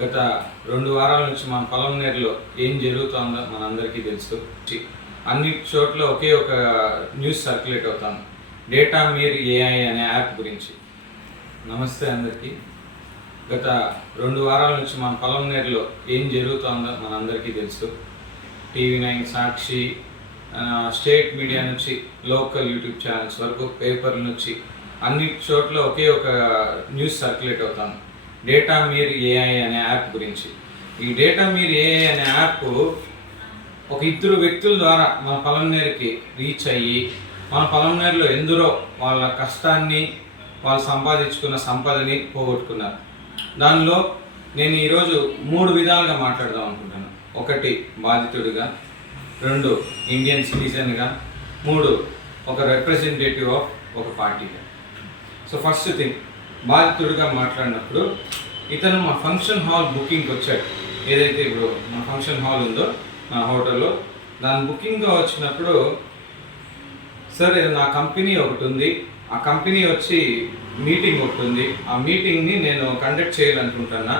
గత 2 వారాల నుంచి మన పొలంనేరులో ఏం జరుగుతుందో మనందరికీ తెలుసు. అన్ని చోట్ల ఒకే ఒక న్యూస్ సర్క్యులేట్ అవుతుంది, డేటా మీర్ ఏఐ అనే యాప్ గురించి. నమస్తే అందరికీ. గత 2 వారాల నుంచి మన పొలంనేరులో ఏం జరుగుతుందో మనందరికీ తెలుసు. TV9, సాక్షి, స్టేట్ మీడియా నుంచి లోకల్ యూట్యూబ్ ఛానల్స్ వరకు, పేపర్ల నుంచి అన్ని చోట్ల ఒకే ఒక న్యూస్ సర్క్యులేట్ అవుతుంది, డేటా మీర్ ఏఐ అనే యాప్ గురించి. ఈ డేటా మీర్ ఏఐ అనే యాప్ ఒక 2 వ్యక్తుల ద్వారా మన పొలంనేరుకి రీచ్ అయ్యి మన పొలంనేరులో ఎందరో వాళ్ళ కష్టాన్ని, వాళ్ళు సంపాదించుకున్న సంపదని పోగొట్టుకున్నారు. దానిలో నేను ఈరోజు 3 విధాలుగా మాట్లాడదాం అనుకుంటున్నాను. 1 బాధితుడిగా, 2 ఇండియన్ సిటిజన్గా, 3 ఒక రిప్రజెంటేటివ్ ఆఫ్ ఒక పార్టీగా. సో ఫస్ట్ థింగ్, బాధితుడిగా మాట్లాడినప్పుడు ఇతను మా ఫంక్షన్ హాల్ బుకింగ్కి వచ్చాడు. ఏదైతే ఇప్పుడు మా ఫంక్షన్ హాల్ ఉందో నా హోటల్లో, దాని బుకింగ్గా వచ్చినప్పుడు, సార్ నా కంపెనీ ఒకటి ఉంది, ఆ కంపెనీ వచ్చి మీటింగ్ ఒకటి ఉంది, ఆ మీటింగ్ని నేను కండక్ట్ చేయాలనుకుంటున్నా,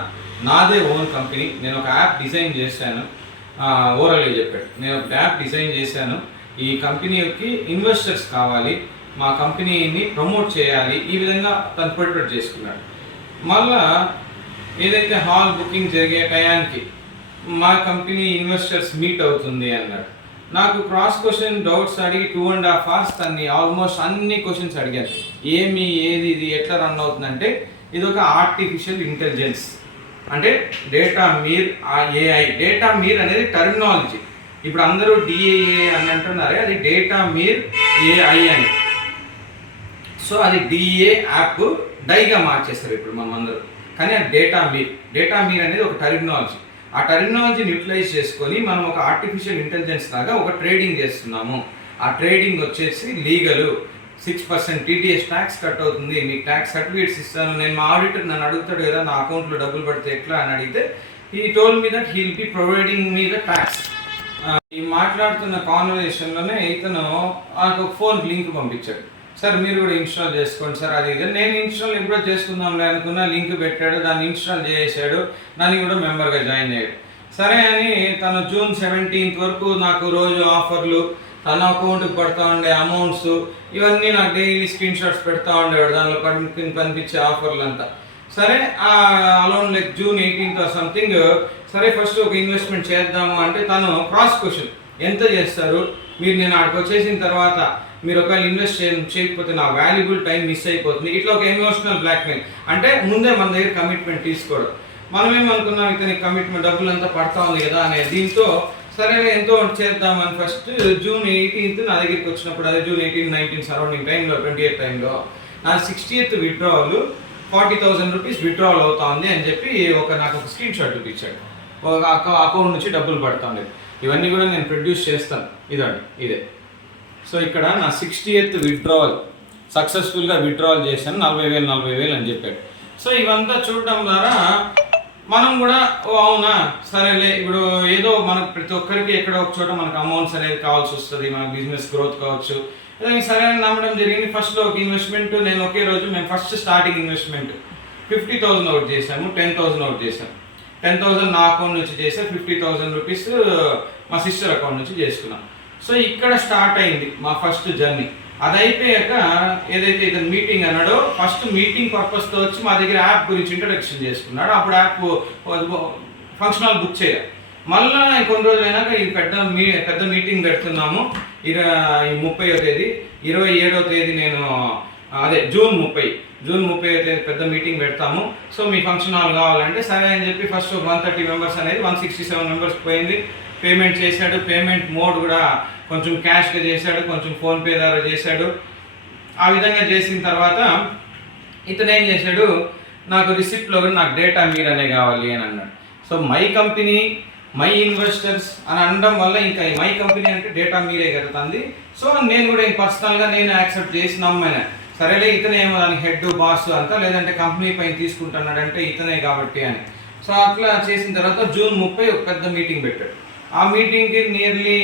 నాదే ఓన్ కంపెనీ, నేను ఒక యాప్ డిజైన్ చేశాను. ఓవరాల్గా చెప్పాడు, నేను ఒక యాప్ డిజైన్ చేశాను, ఈ కంపెనీకి ఇన్వెస్టర్స్ కావాలి, మా కంపెనీని ప్రమోట్ చేయాలి, ఈ విధంగా తను పెట్టుబడి చేసుకున్నాడు. మళ్ళా ఏదైతే హాల్ బుకింగ్ జరిగే టయానికి మా కంపెనీ ఇన్వెస్టర్స్ మీట్ అవుతుంది అన్నాడు. నాకు క్రాస్ క్వశ్చన్ డౌట్స్ అడిగి 2.5 hours తన్ని ఆల్మోస్ట్ అన్ని క్వశ్చన్స్ అడిగాను. ఏది ఇది ఎట్లా రన్ అవుతుందంటే, ఇది ఒక ఆర్టిఫిషియల్ ఇంటెలిజెన్స్, అంటే డేటా మీర్ ఏఐ. డేటా మీర్ అనేది టర్మినాలజీ. ఇప్పుడు అందరూ డిఏఏ అని అంటున్నారే, అది డేటా మీర్ ఏఐ అని. సో అది డిఏ యాప్ డైగా మార్చేస్తారు ఇప్పుడు మనం అందరూ. కానీ అది డేటా మీర్ అనేది ఒక టర్మినాలజీ. ఆ టర్మినాలజీని యూటిలైజ్ చేసుకొని మనం ఒక ఆర్టిఫిషియల్ ఇంటెలిజెన్స్ లాగా ఒక ట్రేడింగ్ చేస్తున్నాము. ఆ ట్రేడింగ్ వచ్చేసి లీగల్, 6% TDS ట్యాక్స్ కట్ అవుతుంది, మీకు ట్యాక్స్ సర్టిఫికేట్స్ ఇస్తాను. నేను మా ఆడిటర్ నన్ను అడుగుతాడు కదా, నా అకౌంట్లో డబ్బులు పడితే ఎట్లా అని అడిగితే, he told me that he'll be providing me the tax. ఈ మాట్లాడుతున్న కాన్వర్జేషన్లోనే ఇతను నాకు ఒక ఫోన్ లింక్ పంపించాడు. సార్ మీరు కూడా ఇన్స్టాల్ చేసుకోండి సార్, అది ఇది. నేను ఇన్స్టాల్ ఎప్పుడో చేసుకుందాంలే అనుకున్నా, లింక్ పెట్టాడు, దాన్ని ఇన్స్టాల్ చేసాడు, దాన్ని కూడా మెంబర్గా జాయిన్ అయ్యాడు. సరే అని తను June 17th వరకు నాకు రోజు ఆఫర్లు, తన అకౌంట్కి పడుతూ ఉండే అమౌంట్స్, ఇవన్నీ నాకు డైలీ స్క్రీన్ షాట్స్ పెడతా ఉండేవాడు, దానిలో కనిపించే ఆఫర్లు అంతా. సరే alone like June 18th something, సరే ఫస్ట్ ఒక ఇన్వెస్ట్మెంట్ చేద్దాము అంటే, తను క్రాస్ క్వశ్చన్, ఎంత చేస్తారు మీరు, నేను అక్కడికి వచ్చేసిన తర్వాత మీరు ఒకవేళ ఇన్వెస్ట్ చేయకపోతే నా వాల్యుబుల్ టైం మిస్ అయిపోతుంది, ఇట్లా ఒక ఎమోషనల్ బ్లాక్మెయిల్. అంటే ముందే మన దగ్గర కమిట్మెంట్ తీసుకోవడం. మనమేమనుకున్నాం, ఇతనికి కమిట్మెంట్ డబ్బులంతా పడతా ఉంది కదా అనే దీంతో సరే ఎంతో చేద్దామని ఫస్ట్ June 18th నా దగ్గరికి వచ్చినప్పుడు, అదే June 18, 19 సరౌండింగ్ టైంలో, 28 టైంలో నా 60th విత్డ్రావల్ 40,000 రూపీస్ విత్డ్రావల్ అవుతా ఉంది అని చెప్పి నాకు ఒక స్క్రీన్ షాట్ చూపించాడు. ఒక అకౌంట్ నుంచి డబ్బులు పడతా ఉండేది. ఇవన్నీ కూడా నేను ప్రొడ్యూస్ చేస్తాను, ఇదే. సో ఇక్కడ నా 60th విత్డ్రావల్ సక్సెస్ఫుల్గా విత్డ్రావల్ చేశాను, 40,000 అని చెప్పాడు. సో ఇవంతా చూడడం ద్వారా మనం కూడా అవునా సరేలే, ఇప్పుడు ఏదో మనకు ప్రతి ఒక్కరికి ఎక్కడో ఒక చోట మనకు అమౌంట్స్ అనేది కావాల్సి వస్తుంది, మన బిజినెస్ గ్రోత్ కావచ్చు, సరే అని నమ్మడం జరిగింది. ఫస్ట్లో ఒక ఇన్వెస్ట్మెంట్, నేను ఒకే రోజు మేము ఫస్ట్ స్టార్టింగ్ ఇన్వెస్ట్మెంట్ 50,000 అవుట్ చేసాము, 10,000 అవుట్ చేసాము. 10,000 నా అకౌంట్ నుంచి చేస్తే 50,000 రూపీస్ మా సిస్టర్ అకౌంట్ నుంచి చేసుకున్నాం. సో ఇక్కడ స్టార్ట్ అయింది మా ఫస్ట్ జర్నీ. అది అయిపోయాక ఏదైతే ఇతను మీటింగ్ అన్నాడో, ఫస్ట్ మీటింగ్ పర్పస్తో వచ్చి మా దగ్గర యాప్ గురించి ఇంట్రడక్షన్ చేసుకున్నాడు. అప్పుడు యాప్ ఫంక్షన్ హాల్ బుక్ చేయాలి. మళ్ళీ కొన్ని రోజులు అయినాక ఈ పెద్ద మీటింగ్ పెడుతున్నాము, 30వ తేదీ, 27వ తేదీ నేను అదే June 30వ తేదీ పెద్ద మీటింగ్ పెడతాము, సో మీ ఫంక్షన్ హాల్ కావాలంటే సరే అని చెప్పి ఫస్ట్ 130 మెంబర్స్ అనేది 167 మెంబర్స్ పోయింది. పేమెంట్ చేశాడు. పేమెంట్ మోడ్ కూడా కొంచెం క్యాష్గా చేశాడు, కొంచెం ఫోన్పే ద్వారా చేశాడు. ఆ విధంగా చేసిన తర్వాత ఇతను ఏం చేశాడు, నాకు రిసిప్ట్లో కూడా నాకు డేటా మీర్ అనే కావాలి అని అన్నాడు. So my company, my investors అని అనడం వల్ల ఇంకా మై కంపెనీ అంటే డేటా మీరే కడుతుంది. సో నేను కూడా పర్సనల్గా నేను యాక్సెప్ట్ చేసి నమ్మాను. సరేలే ఇతనే ఏమో దానికి హెడ్ బాస్ అంతా, లేదంటే కంపెనీ పైన తీసుకుంటున్నాడంటే ఇతనే కాబట్టి అని. సో అట్లా చేసిన తర్వాత June 30 ఒక పెద్ద మీటింగ్ పెట్టాడు. ఆ మీటింగ్కి నియర్లీ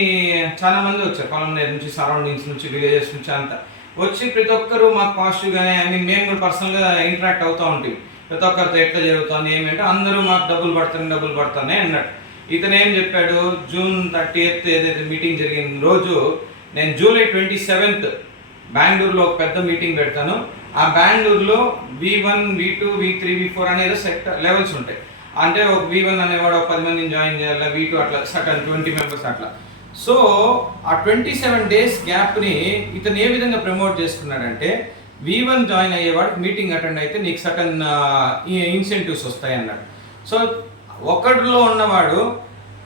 చాలా మంది వచ్చారు, పొలంనేరు నుంచి, సరౌండింగ్స్ నుంచి, విలేజెస్ నుంచి అంతా వచ్చి ప్రతి ఒక్కరు మాకు పాజిటివ్గానే, మేము కూడా పర్సనల్గా ఇంటరాక్ట్ అవుతూ ఉంటాం. ప్రతి ఒక్కరితో ఎట్లా జరుగుతుంది ఏమంటే అందరూ మాకు డబ్బులు పడుతున్నాయి అన్నాడు. ఇతను ఏం చెప్పాడు, జూన్ 30th ఏదైతే మీటింగ్ జరిగిన రోజు నేను జూలై 27th బెంగళూరులో ఒక పెద్ద మీటింగ్ పెడతాను. ఆ బెంగళూరులో V1, V2, V3, V4 అనేది సెక్టర్ లెవెల్స్ ఉంటాయి. అంటే ఒక V1 అనేవాడు ఒక 10 మందిని జాయిన్ చేయాలి, V2 అట్లా సటన్ 20 మెంబర్స్ అట్లా. సో ఆ 27 days గ్యాప్ని ఇతను ఏ విధంగా ప్రమోట్ చేసుకున్నాడంటే, V1 జాయిన్ అయ్యేవాడు మీటింగ్ అటెండ్ అయితే నీకు సటన్ ఇన్సెంటివ్స్ వస్తాయి అన్నాడు. సో ఒకటిలో ఉన్నవాడు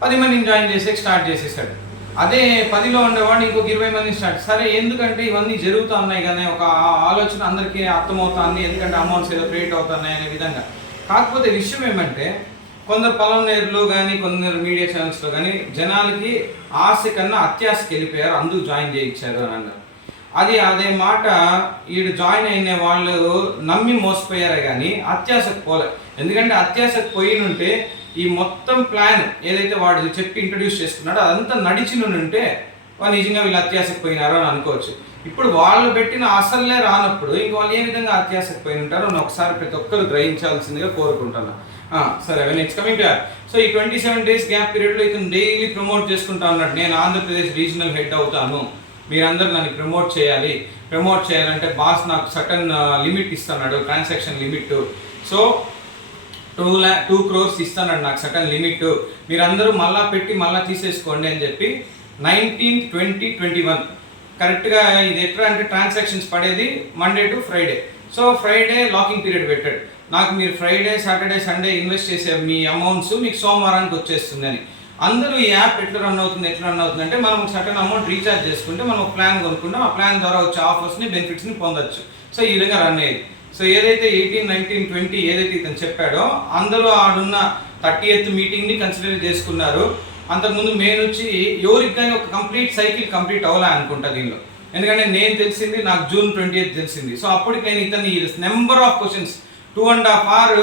10 మందిని జాయిన్ చేసే స్టార్ట్ చేసేసాడు. అదే 10లో ఉండేవాడు ఇంకొక 20 మందిని స్టార్ట్. సరే ఎందుకంటే ఇవన్నీ జరుగుతూ ఉన్నాయి కానీ ఒక ఆలోచన అందరికీ అర్థమవుతుంది, ఎందుకంటే అమౌంట్స్ ఏదో క్రియేట్ అవుతున్నాయి అనే విధంగా. కాకపోతే విషయం ఏమంటే కొందరు పలమనేరులో కానీ కొందరు మీడియా ఛానల్స్లో కానీ జనాలకి ఆశ కన్నా అత్యాశకి వెళ్ళిపోయారు, అందుకు జాయిన్ చేయించారు అని అన్నారు. అదే మాట వీడు జాయిన్ అయిన వాళ్ళు నమ్మి మోసపోయారే కానీ అత్యాశకు పోలే. ఎందుకంటే అత్యాశకు పోయినుంటే ఈ మొత్తం ప్లాన్ ఏదైతే వాడు చెప్పి ఇంట్రడ్యూస్ చేసుకున్నాడో అదంతా నడిచినుంటే వాళ్ళు నిజంగా వీళ్ళు అత్యాశకు పోయినారో అని అనుకోవచ్చు. ఇప్పుడు వాళ్ళు పెట్టిన అసలే రానప్పుడు ఇంక వాళ్ళు ఏ విధంగా అత్యాశకు పోయి ఉంటారో అని ఒకసారి ప్రతి ఒక్కరు గ్రహించాల్సిందిగా కోరుకుంటున్నా. సరే, నెక్స్ట్ కమింగ్ టు సో ఈ 27 days గ్యాప్ పీరియడ్లో ఇతను డైలీ ప్రమోట్ చేసుకుంటా ఉన్నాడు, నేను ఆంధ్రప్రదేశ్ రీజనల్ హెడ్ అవుతాను, మీరందరూ నన్ను ప్రమోట్ చేయాలంటే బాస్ నాకు సటన్ లిమిట్ ఇస్తున్నాడు, ట్రాన్సాక్షన్ లిమిట్. సో 2 crores ఇస్తానండి నాకు సటన్ లిమిట్, మీరందరూ మళ్ళా తీసేసుకోండి అని చెప్పి 19th, 20, 21 కరెక్ట్గా ఇది ఎట్లా అంటే ట్రాన్సాక్షన్స్ పడేది Monday to Friday. So Friday locking period పెట్టాడు, నాకు మీరు ఫ్రైడే, సాటర్డే, సండే ఇన్వెస్ట్ చేసే మీ అమౌంట్స్ మీకు సోమవారానికి వచ్చేస్తుంది అని. అందరూ ఈ యాప్ ఎట్లా రన్ అవుతుంది అంటే మనం సటన్ అమౌంట్ రీఛార్జ్ చేసుకుంటే మనం ఒక ప్లాన్ కొనుక్కుంటాం, ఆ ప్లాన్ ద్వారా వచ్చే ఆఫర్స్ని బెనిఫిట్స్ని పొందొచ్చు. సో ఈ విధంగా రన్ అయ్యేది. సో ఏదైతే 18, 19, 20 ఏదైతే ఇతను చెప్పాడో అందరూ ఆడున్న 30th మీటింగ్ని కన్సిడర్ చేసుకున్నారు. అంతకుముందు మే నుంచి ఎవరికి కానీ ఒక కంప్లీట్ అవ్వాలా అనుకుంటా దీనిలో. ఎందుకంటే నేను తెలిసింది నాకు June 20th తెలిసింది. సో అప్పటికి నేను ఇతన్ని నెంబర్ ఆఫ్ క్వశ్చన్స్ 2.5 hours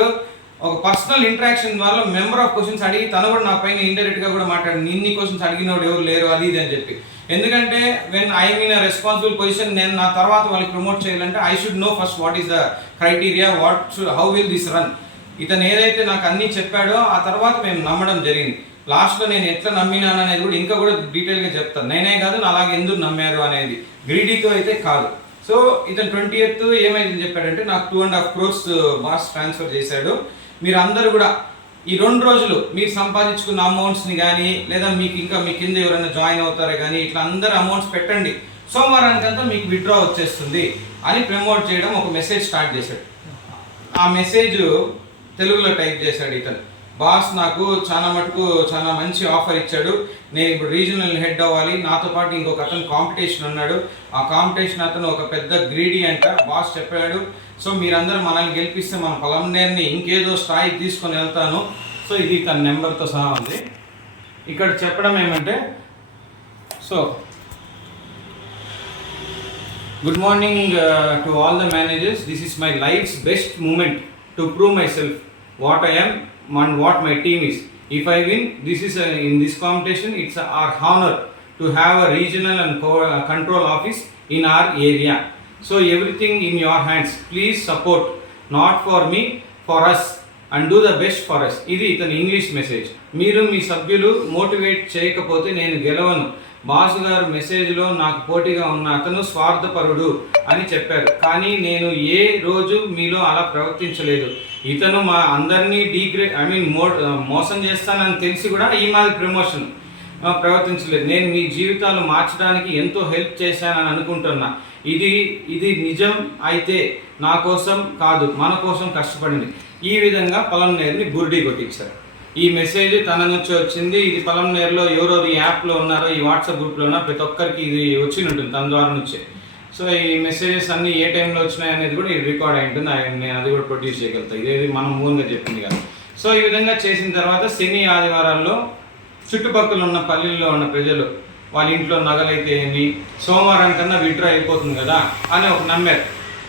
ఒక పర్సనల్ ఇంటరాక్షన్ వల్ల మెంబర్ ఆఫ్ క్వశ్చన్స్ అడిగి తను కూడా నా పైన ఇండైరెక్ట్గా కూడా మాట్లాడి ఇన్ని క్వశ్చన్స్ అడిగినోడు ఎవరు లేరు అది ఇది అని చెప్పి. ఎందుకంటే when I mean a responsible position, నేను నా తర్వాత వాళ్ళకి ప్రమోట్ చేయాలంటే I should know first what is the criteria, how will this run. ఇతను ఏదైతే నాకు అన్నీ చెప్పాడో ఆ తర్వాత మేము నమ్మడం జరిగింది. లాస్ట్లో నేను ఎట్లా నమ్మినాను అనేది కూడా ఇంకా కూడా డీటెయిల్గా చెప్తాను. నేనే కాదు నా అలాగే ఎందుకు నమ్మారు అనేది, గ్రీడీతో అయితే కాదు. సో ఇతను 20th ఏమైంది చెప్పాడంటే నాకు 2.5 crores బాస్ ట్రాన్స్ఫర్ చేశాడు, మీరు అందరూ కూడా ఈ 2 రోజులు మీరు సంపాదించుకున్న అమౌంట్స్ని కానీ లేదా మీకు ఇంకా మీ కింద ఎవరైనా జాయిన్ అవుతారో కానీ ఇట్లా అందరు అమౌంట్స్ పెట్టండి, సోమవారానికంతా మీకు విత్డ్రా వచ్చేస్తుంది అని ప్రమోట్ చేయడం ఒక మెసేజ్ స్టార్ట్ చేశాడు. ఆ మెసేజ్ తెలుగులో టైప్ చేశాడు ఇతను, బాస్ నాకు చాలా మంచి ఆఫర్ ఇచ్చాడు, నేను ఇప్పుడు రీజనల్ హెడ్ అవ్వాలి, నాతో పాటు ఇంకొక అతను కాంపిటీషన్ ఉన్నాడు, ఆ కాంపిటీషన్ అతను ఒక పెద్ద గ్రీడీ అంట, బాస్ చెప్పాడు. సో మీరందరూ మనల్ని గెలిపిస్తే మన పలమనేరుని ఇంకేదో స్థాయికి తీసుకొని వెళ్తాను. సో ఇది తన నెంబర్తో సహా ఉంది. ఇక్కడ చెప్పడం ఏమంటే, so good morning to all the managers, this is my life's best moment to prove my self what I am and what my team is. If I win, this is in this competition, it's our honor to have a regional and control office in our area. So everything in your hands. Please support, not for me, for us, and do the best for us. ఇది ఇతని English message. మీరు మీ సభ్యులు motivate చేయకపోతే నేను గెలవను. Boss గారు మెసేజ్లో నాకు పోటీగా ఉన్న అతను స్వార్థపరుడు అని చెప్పారు, కానీ నేను ఏ రోజు మీలో అలా ప్రవర్తించలేదు. ఇతను మా అందరినీ మోసం చేస్తానని తెలిసి కూడా ఈ మాది ప్రమోషన్ ప్రవర్తించలేదు. నేను మీ జీవితాలు మార్చడానికి ఎంతో హెల్ప్ చేశానని అనుకుంటున్నా. ఇది నిజం అయితే నా కోసం కాదు, మన కోసం కష్టపడింది. ఈ విధంగా పలమనేరుని బుర్డీ కొట్టించారు. ఈ మెసేజ్ తన నుంచి వచ్చింది. ఇది పలమనేరులో ఎవరెవరు ఈ యాప్లో ఉన్నారో, ఈ వాట్సాప్ గ్రూప్లో ఉన్నారో ప్రతి ఒక్కరికి ఇది వచ్చి ఉంటుంది తన ద్వారా నుంచే. సో ఈ మెసేజెస్ అన్నీ ఏ టైంలో వచ్చినాయి అనేది కూడా ఇది రికార్డ్ అయి ఉంటుంది, నేను అది కూడా ప్రొడ్యూస్ చేయగలుగుతాను. ఇదేది మనం మూలంగా చెప్పింది కదా. సో ఈ విధంగా చేసిన తర్వాత శని ఆదివారాల్లో చుట్టుపక్కల ఉన్న పల్లెల్లో ఉన్న ప్రజలు వాళ్ళ ఇంట్లో నగలైతే ఏమి సోమవారానికన్నా విత్డ్రా అయిపోతుంది కదా అని ఒక నమ్మారు.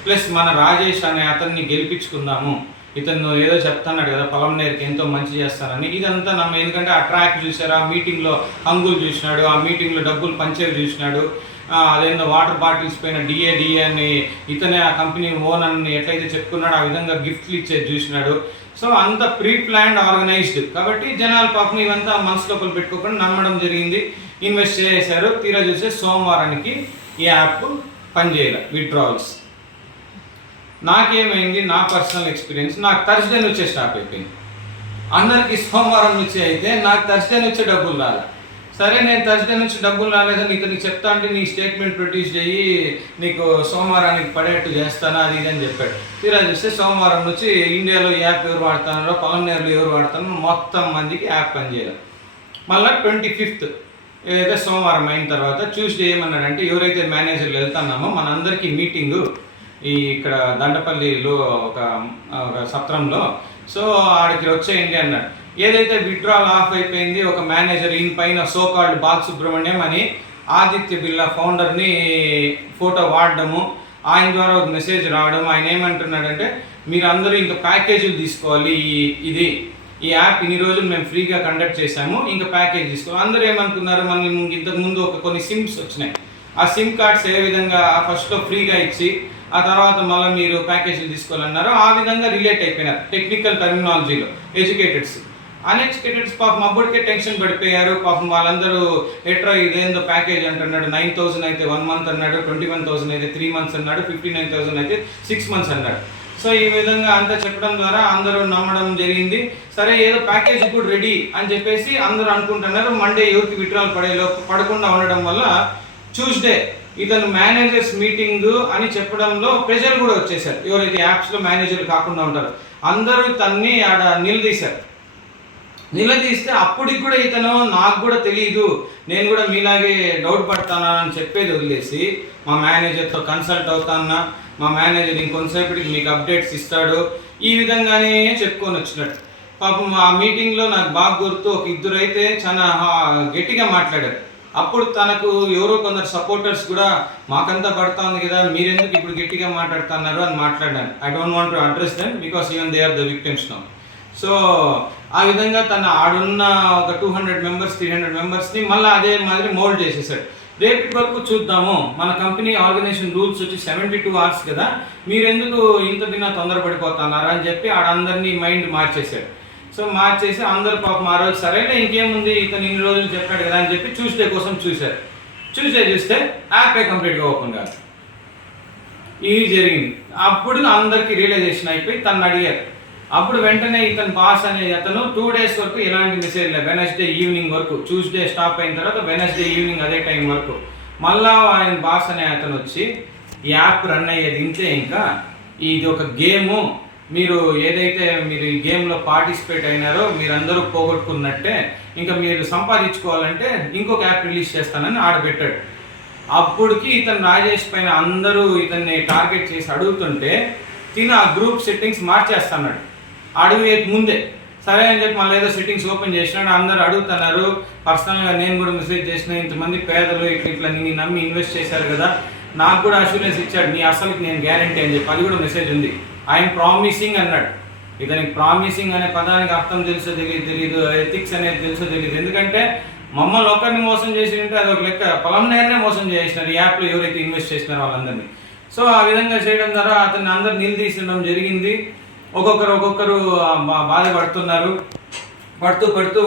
ప్లస్ మన రాజేష్ అనే అతన్ని గెలిపించుకుందాము, ఇతను ఏదో చెప్తున్నాడు కదా పలమనేరుకి ఎంతో మంచి చేస్తారని, ఇదంతా ఎందుకంటే ఆ ట్రాక్ చూసారు, ఆ మీటింగ్లో హంగులు చూసినాడు, ఆ మీటింగ్లో డబ్బులు పంచేవి చూసినాడు, అదేందో వాటర్ బాటిల్స్ పైన డిఏ అని ఇతనే ఆ కంపెనీ ఓనర్ అని ఎట్లయితే చెప్పుకున్నాడో ఆ విధంగా గిఫ్ట్లు ఇచ్చేది చూసినాడు. సో అంత ప్రీ ప్లాన్డ్ ఆర్గనైజ్డ్ కాబట్టి జనాలు పాపం ఇవంతా మనసు లోపల పెట్టుకోకుండా నమ్మడం జరిగింది, ఇన్వెస్ట్ చేశారు. తీరా చూస్తే సోమవారానికి ఈ యాప్ పనిచేయాలి విత్డ్రావల్స్. నాకేమైంది, నా పర్సనల్ ఎక్స్పీరియన్స్, నాకు థర్స్డే నుంచే స్టాప్ అయిపోయింది. అందరికి సోమవారం నుంచి అయితే నాకు థర్స్డే నుంచే డబ్బులు రాలే. సరే నేను థర్స్డే నుంచి డబ్బులు రాలేదని ఇతనికి చెప్తా అంటే నీ స్టేట్మెంట్ ప్రొడ్యూస్ చేయి, నీకు సోమవారానికి పడేట్టు చేస్తాను అది ఇది అని చెప్పాడు. తీరా చూస్తే సోమవారం నుంచి ఇండియాలో ఈ యాప్ ఎవరు వాడుతున్నారో, పొలంనేరులో ఎవరు వాడుతున్నారో మొత్తం మందికి యాప్ పనిచేయాలి. మళ్ళీ 25th ఏదైతే సోమవారం అయిన తర్వాత ట్యూస్డే ఏమన్నాడంటే ఎవరైతే మేనేజర్లు వెళ్తున్నామో మనందరికీ మీటింగు ఇక్కడ దండపల్లిలో ఒక సత్రంలో, సో ఆడికి వచ్చేయండి అన్నాడు. ఏదైతే విత్డ్రాల్ ఆఫ్ అయిపోయింది, ఒక మేనేజర్ ఈయన పైన సోకాల్డ్ బాలసుబ్రహ్మణ్యం అని ఆదిత్య బిర్లా ఫౌండర్ని ఫోటో వాడడము, ఆయన ద్వారా ఒక మెసేజ్ రావడం. ఆయన ఏమంటున్నాడంటే మీరు అందరూ ఇంకా ప్యాకేజీలు తీసుకోవాలి, ఈ యాప్ ఇన్ని రోజులు మేము ఫ్రీగా కండక్ట్ చేశాము, ఇంకా ప్యాకేజ్ తీసుకోవాలి. అందరూ ఏమనుకున్నారు, మనం ఇంతకుముందు కొన్ని సిమ్స్ వచ్చినాయి, ఆ సిమ్ కార్డ్స్ ఏ విధంగా ఫస్ట్లో ఫ్రీగా ఇచ్చి ఆ తర్వాత మళ్ళీ మీరు ప్యాకేజీలు తీసుకోవాలన్నారు. ఆ విధంగా రిలేట్ అయిపోయినారు టెక్నికల్ టర్మినాలజీలో ఎడ్యుకేటెడ్స్. అన్ఎడ్యుకేటెడ్స్ పాపం అప్పటికే టెన్షన్ పడిపోయారు. పాపం వాళ్ళందరూ ఎట్రా ఇదేందో ప్యాకేజ్ అంటున్నాడు, 9,000 అయితే 1 month అన్నాడు, 21,000 అయితే 3 months అన్నాడు, 59,000 అయితే 6 months అన్నాడు. సో ఈ విధంగా అంతా చెప్పడం ద్వారా అందరూ నమ్మడం జరిగింది. సరే ఏదో ప్యాకేజ్ కూడా రెడీ అని చెప్పేసి అందరూ అనుకుంటున్నారు. మండే ఎవరికి విత్డ్రాల్ పడకుండా ఉండడం వల్ల ట్యూస్డే ఇతను మేనేజర్స్ మీటింగ్ అని చెప్పడంలో ప్రజలు కూడా వచ్చేసారు. ఎవరైతే యాప్స్లో మేనేజర్లు కాకుండా ఉంటారో అందరూ తన్ని ఆడ నిలదీస్తే అప్పటికి కూడా ఇతను నాకు కూడా తెలియదు, నేను కూడా మీలాగే డౌట్ పడతానా అని చెప్పేది వదిలేసి మా మేనేజర్తో కన్సల్ట్ అవుతానా, మా మేనేజర్ ఇంకొంతసేపటికి మీకు అప్డేట్స్ ఇస్తాడు, ఈ విధంగానే చెప్పుకొని వచ్చినట్టు. పాపం ఆ మీటింగ్లో నాకు బాగా గుర్తు, ఒక ఇద్దరు అయితే చాలా గట్టిగా మాట్లాడారు. అప్పుడు తనకు ఎవరో కొందరు సపోర్టర్స్ కూడా మాకంతా పడతా ఉంది కదా, మీరెందుకు ఇప్పుడు గట్టిగా మాట్లాడుతున్నారు అని మాట్లాడాను. I don't want to address them because even they are the victims now. So ఆ విధంగా తన ఆడున్న ఒక 200 members 300 members మళ్ళీ అదే మాదిరి మోల్డ్ చేసేసాడు. రేపటి వరకు చూద్దాము, మన కంపెనీ ఆర్గనైజేషన్ రూల్స్ వచ్చి 72 hours కదా, మీరెందుకు ఇంత దిన తొందరపడిపోతున్నారా అని చెప్పి ఆడందరినీ మైండ్ మార్చేశాడు. సో మార్చేసి అందరు పాపం ఆ రోజు సరేలే ఇంకేముంది ఇతను ఇన్ని రోజులు చెప్పాడు కదా అని చెప్పి ట్యూస్డే కోసం చూశారు. చూస్తే యాపే కంప్లీట్గా ఓపెన్ కాదు. ఇది జరిగింది. అప్పుడు అందరికీ రియలైజేషన్ అయిపోయి తను అడిగారు. అప్పుడు వెంటనే ఇతను బాస్ అనే అతను 2 days వరకు ఎలాంటి మెసేజ్ లేదు, వెనస్డే ఈవినింగ్ వరకు, ట్యూస్డే స్టాప్ అయిన తర్వాత వెనస్డే ఈవినింగ్ అదే టైం వరకు మళ్ళా ఆయన బాస్ అనే అతను వచ్చి ఈ యాప్ రన్ అయ్యేది ఇంతే, ఇంకా ఇది ఒక గేము, మీరు ఏదైతే మీరు ఈ గేమ్లో పార్టిసిపేట్ అయినారో మీరందరూ పోగొట్టుకున్నట్టే, ఇంకా మీరు సంపాదించుకోవాలంటే ఇంకొక యాప్ రిలీజ్ చేస్తానని ఆడబెట్టాడు. అప్పటికి ఇతను రాజేష్ పైన అందరూ ఇతన్ని టార్గెట్ చేసి అడుగుతుంటే తిన ఆ గ్రూప్ సెట్టింగ్స్ మార్చేస్తున్నాడు అడుగు ముందే. సరే అని చెప్పి మళ్ళీ ఏదో సెట్టింగ్స్ ఓపెన్ చేసినాడు. అందరూ అడుగుతున్నారు, పర్సనల్గా నేను కూడా మెసేజ్ చేసిన, ఇంతమంది పేదలు ఇట్లా నీ నమ్మి ఇన్వెస్ట్ చేశారు కదా, నాకు కూడా అష్యూరెన్స్ ఇచ్చాడు, నీ అసలుకి నేను గ్యారంటీ అని చెప్పి అది కూడా మెసేజ్ ఉంది. ఐఎమ్ ప్రామిసింగ్ అన్నాడు. ఇతనికి ప్రామిసింగ్ అనే పదానికి అర్థం తెలుసో తెలియదు, ఎథిక్స్ అనేది తెలుసో తెలియదు. ఎందుకంటే మమ్మల్ని ఒకరిని మోసం చేసి ఉంటే అది ఒక లెక్క, పొలంనేరునే మోసం చేసినారు ఈ యాప్లో ఎవరైతే ఇన్వెస్ట్ చేసినారో వాళ్ళందరినీ. సో ఆ విధంగా చేయడం ద్వారా అతన్ని అందరు నిలదీసడం జరిగింది. ఒక్కొక్కరు బాధపడుతున్నారు. పడుతూ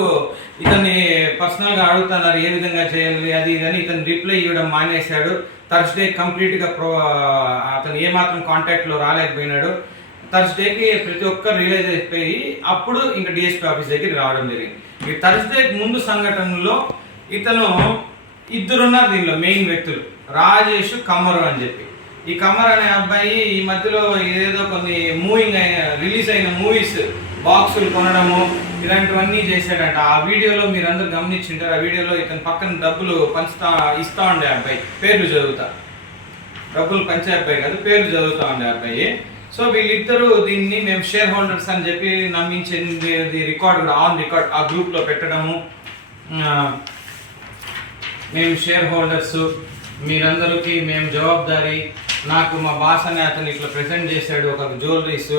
ఇతన్ని పర్సనల్గా అడుగుతున్నారు ఏ విధంగా చేయాలి అది ఇదని. ఇతను రిప్లై ఇవ్వడం మానేశాడు. థర్స్డే కంప్లీట్గా అతను ఏమాత్రం కాంటాక్ట్లో రాలేకపోయినాడు. థర్స్డేకి ప్రతి ఒక్కరు రియలైజ్ అయిపోయి అప్పుడు ఇంకా డిఎస్పీ ఆఫీస్ దగ్గరికి రావడం జరిగింది. ఈ థర్స్డే ముందు సంఘటనలో ఇతను ఇద్దరున్నారు దీనిలో మెయిన్ వ్యక్తులు, రాజేష్, కమ్మరు అని చెప్పి. ఈ కమ్మర్ అనే అబ్బాయి ఈ మధ్యలో ఏదో కొన్ని రిలీజ్ అయిన మూవీస్ బాక్సులు కొనడము ఇలాంటివన్నీ చేశాడంట. ఆ వీడియోలో మీరు అందరు గమనించుంటారు. ఆ వీడియోలో ఇతను పక్కన డబ్బులు ఇస్తా ఉండే అబ్బాయి, పేర్లు చదువుతా, డబ్బులు పంచే అబ్బాయి కాదు, పేర్లు చదువుతా ఉండే అబ్బాయి. సో వీళ్ళిద్దరూ దీన్ని మేము షేర్ హోల్డర్స్ అని చెప్పి నమ్మించింది రికార్డ్ ఆన్ రికార్డ్ ఆ గ్రూప్లో పెట్టడము, మేము షేర్ హోల్డర్స్, మీరందరికీ మేము జవాబుదారీ, నాకు మా బాస్ అనే అతను ఇట్లా ప్రెజెంట్ చేశాడు ఒక జ్యువెలరీస్,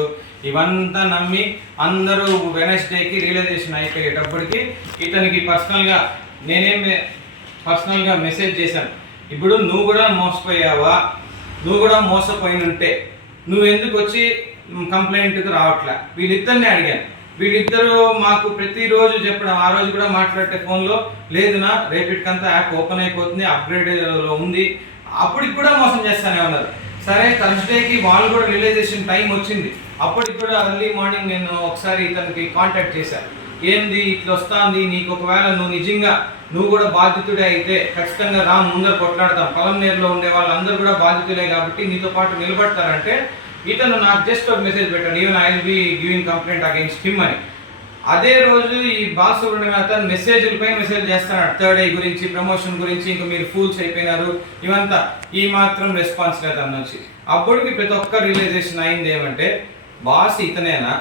ఇవంతా నమ్మి అందరూ వెనస్డేకి రియలైజేషన్ అయిపోయేటప్పటికి ఇతనికి పర్సనల్గా మెసేజ్ చేశాను, ఇప్పుడు నువ్వు కూడా మోసపోయావా, నువ్వు కూడా మోసపోయి ఉంటే నువ్వు ఎందుకు వచ్చి కంప్లైంట్కి రావట్లే? వీళ్ళిద్దరిని అడిగాను. వీళ్ళిద్దరూ మాకు ప్రతిరోజు చెప్పడం, ఆ రోజు కూడా మాట్లాడే ఫోన్లో లేదునా రేపటికంతా యాప్ ఓపెన్ అయిపోతుంది, అప్గ్రేడ్లో ఉంది, అప్పటికి కూడా మోసం చేస్తానే ఉన్నారు. సరే థర్స్డేకి వాళ్ళు కూడా రియలైజేషన్ టైం వచ్చింది, అప్పటికి కూడా ఎర్లీ మార్నింగ్ నేను ఒకసారి ఇతనికి కాంటాక్ట్ చేశాను. ఏంది ఇట్లా వస్తుంది, నీకు ఒకవేళ నువ్వు నిజంగా నువ్వు కూడా బాధితుడే అయితే ఖచ్చితంగా రా, ముందర కొట్లాడతాం, పొలంనేరులో ఉండే వాళ్ళందరూ కూడా బాధితులే కాబట్టి నీతో పాటు నిలబడతారంటే ఇతను నాకు జస్ట్ ఒక మెసేజ్ పెట్టాడు, even I will be giving complaint against him అని. అదే రోజు ఈ బాలసుబ్రహ్మణ్యం అతను మెసేజ్లపై మెసేజ్ చేస్తున్నాడు, థర్డ్ ఐ గురించి, ప్రమోషన్ గురించి, ఇంకా మీరు ఫూల్స్ అయిపోయినారు, ఇవంతా. ఈ మాత్రం రెస్పాన్స్ లేదు అన్న నుంచి. అప్పటికి ప్రతి ఒక్క రియలైజేషన్ అయింది ఏమంటే, బాస్ ఇతనేనా,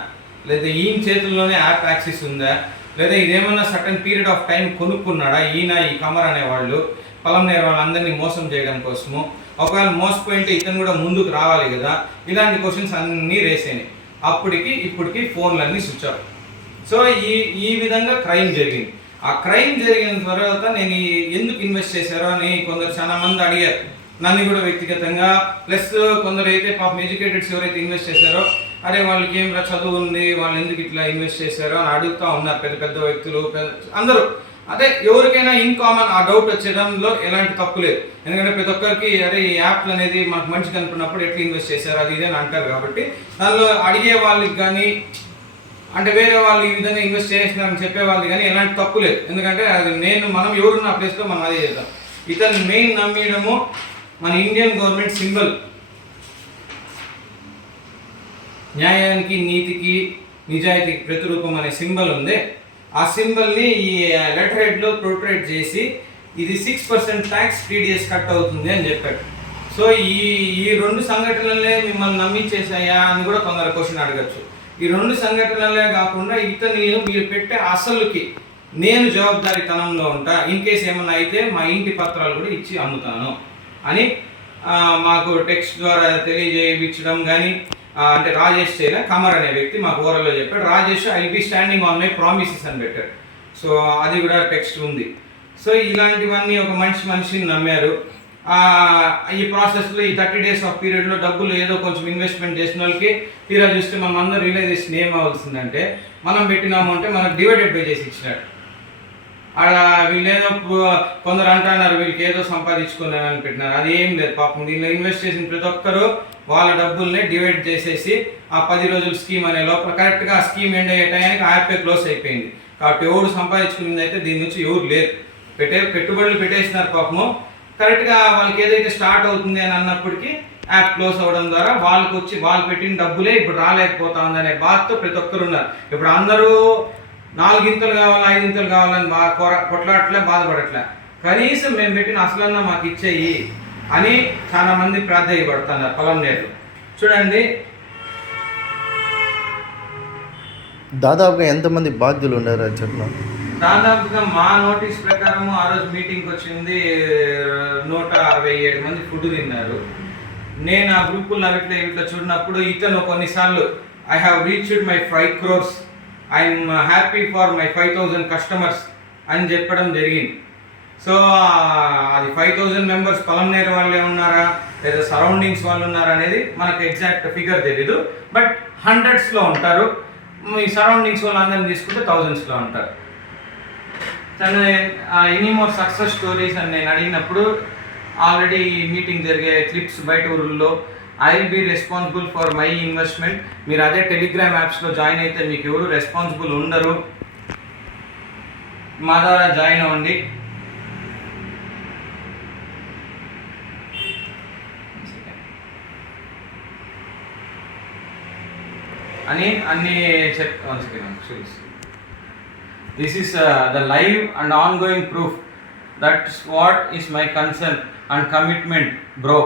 లేదా ఈయన చేతుల్లోనే యాప్ యాక్సెస్ ఉందా, లేదా ఇదేమన్నా సర్టన్ పీరియడ్ ఆఫ్ టైం కొనుక్కున్నాడా ఈయన, ఈ కమర్ అనేవాళ్ళు పొలంనేరు వాళ్ళందరినీ మోసం చేయడం కోసము? ఒకవేళ మోసపోయింటే ఇతను కూడా ముందుకు రావాలి కదా. ఇలాంటి క్వశ్చన్స్ అన్నీ రేస్ అయినాయి. అప్పటికి ఇప్పటికి ఫోన్లన్నీ స్విచ్ ఆఫ్. సో ఈ విధంగా క్రైమ్ జరిగింది. ఆ క్రైమ్ జరిగిన తర్వాత నేను ఎందుకు ఇన్వెస్ట్ చేశారో అని కొందరు చాలా మంది అడిగారు నన్ను కూడా వ్యక్తిగతంగా. ప్లస్ కొందరు అయితే పాపం ఎడ్యుకేటెడ్స్ ఎవరైతే ఇన్వెస్ట్ చేశారో, అరే వాళ్ళకి ఏం చదువు ఉంది, వాళ్ళు ఎందుకు ఇట్లా ఇన్వెస్ట్ చేశారో అని అడుగుతూ ఉన్నారు పెద్ద పెద్ద వ్యక్తులు అందరూ. అదే ఎవరికైనా ఇన్ కామన్ ఆ డౌట్ వచ్చేయడంలో ఎలాంటి తప్పు లేదు. ఎందుకంటే ప్రతి ఒక్కరికి అరే ఈ యాప్లు అనేది మనకు మంచిగా అనుకున్నప్పుడు ఎట్లా ఇన్వెస్ట్ చేశారు అది ఇదే అని అంటారు. కాబట్టి దానిలో అడిగే వాళ్ళకి కానీ, అంటే వేరే వాళ్ళు ఈ విధంగా ఇన్వెస్ట్ చేసినారని చెప్పే వాళ్ళకి కానీ ఎలాంటి తప్పు లేదు. ఎందుకంటే అది మనం ఎవరున్న ప్లేస్లో మనం అదే చేద్దాం. ఇతను మెయిన్ నమ్మడము మన ఇండియన్ గవర్నమెంట్ సింబల్, న్యాయానికి, నీతికి, నిజాయితీకి ప్రతిరూపం అనే సింబల్ ఉంది. ఆ సింబల్ని ఈ లెటర్ హెడ్లో ప్రొట్రేట్ చేసి ఇది 6% ట్యాక్స్ టీడీఎస్ కట్ అవుతుంది అని చెప్పాడు. సో ఈ రెండు సంఘటనలే మిమ్మల్ని నమ్మించేసాయా అని కూడా కొందరు క్వశ్చన్ అడగచ్చు. ఈ రెండు సంఘటనలే కాకుండా ఇతను మీరు పెట్టే అసలుకి నేను జవాబుదారీతనంలో ఉంటా, ఇన్ కేసు ఏమన్నా అయితే మా ఇంటి పత్రాలు కూడా ఇచ్చి అమ్ముతాను అని మాకు టెక్స్ట్ ద్వారా తెలియజేయించడం కానీ, అంటే రాజేష్ చేయలే, కమర్ అనే వ్యక్తి మాకు ఓరల్లో చెప్పాడు. Rajesh I will be standing on my promises అని పెట్టాడు. సో అది కూడా టెక్స్ట్ ఉంది. సో ఇలాంటివన్నీ ఒక మనిషిని నమ్మారు. ఈ ప్రాసెస్లో ఈ 30 days ఆఫ్ పీరియడ్లో డబ్బులు ఏదో కొంచెం ఇన్వెస్ట్మెంట్ చేసిన వాళ్ళకి తీరా చూస్తే మనం అందరూ రియలైజేషన్ ఏం అవ్వాల్సిందంటే, మనం పెట్టిన అమౌంటే మనకు డివైడెడ్ బై చేసి ఇచ్చినాడు. వీళ్ళేదో కొందరు అంటున్నారు వీళ్ళకి ఏదో సంపాదించుకున్నారని పెట్టినారు, అది ఏం లేదు. పాపం దీనిలో ఇన్వెస్ట్ చేసిన ప్రతి ఒక్కరూ వాళ్ళ డబ్బుల్ని డివైడ్ చేసేసి ఆ 10 రోజుల స్కీమ్ అనే లోపల కరెక్ట్గా ఆ స్కీమ్ ఎండ్ అయ్యే టైంకి యాపే క్లోజ్ అయిపోయింది. కాబట్టి ఎవరు సంపాదించుకునేది అయితే దీని నుంచి ఎవరు లేదు. పెట్టుబడులు పెట్టేసినారు పాపము. కరెక్ట్గా వాళ్ళకి ఏదైతే స్టార్ట్ అవుతుంది అని అన్నప్పటికీ యాప్ క్లోజ్ అవ్వడం ద్వారా వాళ్ళకి వచ్చి వాళ్ళు పెట్టిన డబ్బులే ఇప్పుడు రాలేకపోతా ఉందనే బాధతో ప్రతి ఒక్కరు ఉన్నారు. ఇప్పుడు అందరూ 4 ఇంతలు కావాలి, 5 ఇంతలు కావాలని కొట్లాడట్లే, బాధపడట్లే. కనీసం మేము పెట్టిన అసలన్నా మాకు ఇచ్చేయి అని చాలా మంది ప్రాధాన్యపడుతున్నారు పొలంనేరులో. చూడండి దాదాపుగా ఎంతమంది బాధ్యులు ఉన్నారు అని చెప్పిన? దాదాపుగా మా నోటీస్ ప్రకారం ఆ రోజు మీటింగ్కి వచ్చింది 167 మంది ఫుడ్ తిన్నారు. నేను ఆ గ్రూపుల్లో ఇట్లా చూడినప్పుడు ఇతను కొన్నిసార్లు I have reached my 5 crores, I'm happy for my 5,000 customers అని చెప్పడం జరిగింది. సో అది 5,000 members పొలంనేరు వాళ్ళే ఉన్నారా లేదా సరౌండింగ్స్ వాళ్ళు ఉన్నారా అనేది మనకు ఎగ్జాక్ట్ ఫిగర్ తెలీదు. బట్ 100s ఉంటారు. ఈ సరౌండింగ్స్ వాళ్ళు అందరిని తీసుకుంటే 1000s ఉంటారు. తను ఎనీ మోర్ సక్సెస్ స్టోరీస్ అని నేను అడిగినప్పుడు ఆల్రెడీ మీటింగ్ జరిగే క్లిప్స్ బయట ఊరుల్లో I will be responsible for my investment, మీరు అదే టెలిగ్రామ్ యాప్స్లో జాయిన్ అయితే మీకు ఎవరు రెస్పాన్సిబుల్ ఉండరు, మా ద్వారా జాయిన్ అవ్వండి అని అన్నీ చెప్తాను. This is the live and ongoing proof. That's what is my concern and commitment, bro.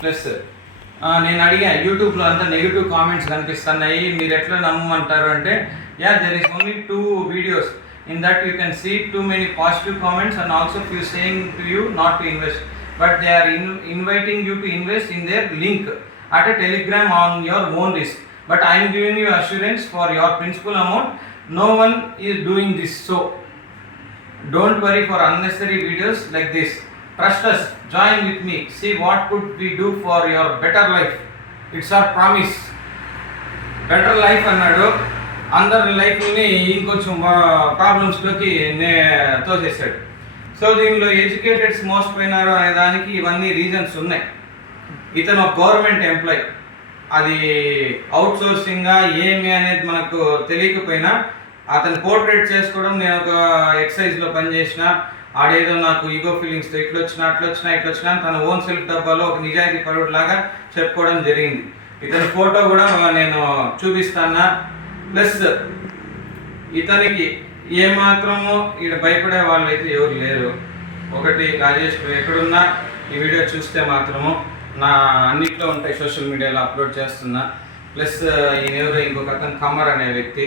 Plus నేను అడిగా యూట్యూబ్లో అంతా నెగిటివ్ కామెంట్స్ కనిపిస్తున్నాయి, మీరు ఎట్లా నమ్మమంటారు అంటే, yeah there is only 2 videos. In that you can see too many positive comments and also few saying to you not to invest. But they are inviting you to invest in their link at a Telegram on your own risk. But I am giving you assurance for your principal amount. No one is doing this. So don't worry for unnecessary videos like this. Trust us. Join with me. See what could we do for your better life. It's our promise. Better life అన్నాడు. అందరి లైఫ్ని ఇంకొంచెం ప్రాబ్లమ్స్లోకి తోసేసాడు. So దీనిలో ఎడ్యుకేటెడ్స్ మోసపోయినారు అనే దానికి ఇవన్నీ reasons ఉన్నాయి. ఇతను ఒక గవర్నమెంట్ ఎంప్లాయ్, అది అవుట్ సోర్సింగ్గా ఏమి అనేది మనకు తెలియకపోయినా అతను పోర్ట్రేట్ చేసుకోవడం, నేను ఒక ఎక్సైజ్లో పనిచేసిన, ఆడేదో నాకు ఈగో ఫీలింగ్స్తో ఇట్లొచ్చినా తన ఓన్ సెల్ఫ్ డబ్బాలో ఒక నిజాయితీ పరుడు లాగా చెప్పుకోవడం జరిగింది. ఇతని ఫోటో కూడా నేను చూపిస్తాను. ప్లస్ ఇతనికి ఏమాత్రమో ఈడ భయపడే వాళ్ళు అయితే ఎవరు లేరు. ఒకటి రాజేష్ ఎక్కడున్నా ఈ వీడియో చూస్తే మాత్రము నా అన్నిట్లో ఉంటాయి, సోషల్ మీడియాలో అప్లోడ్ చేస్తున్నా. ప్లస్ ఈయన ఎవరో ఇంకొక అతను కమర్ అనే వ్యక్తి,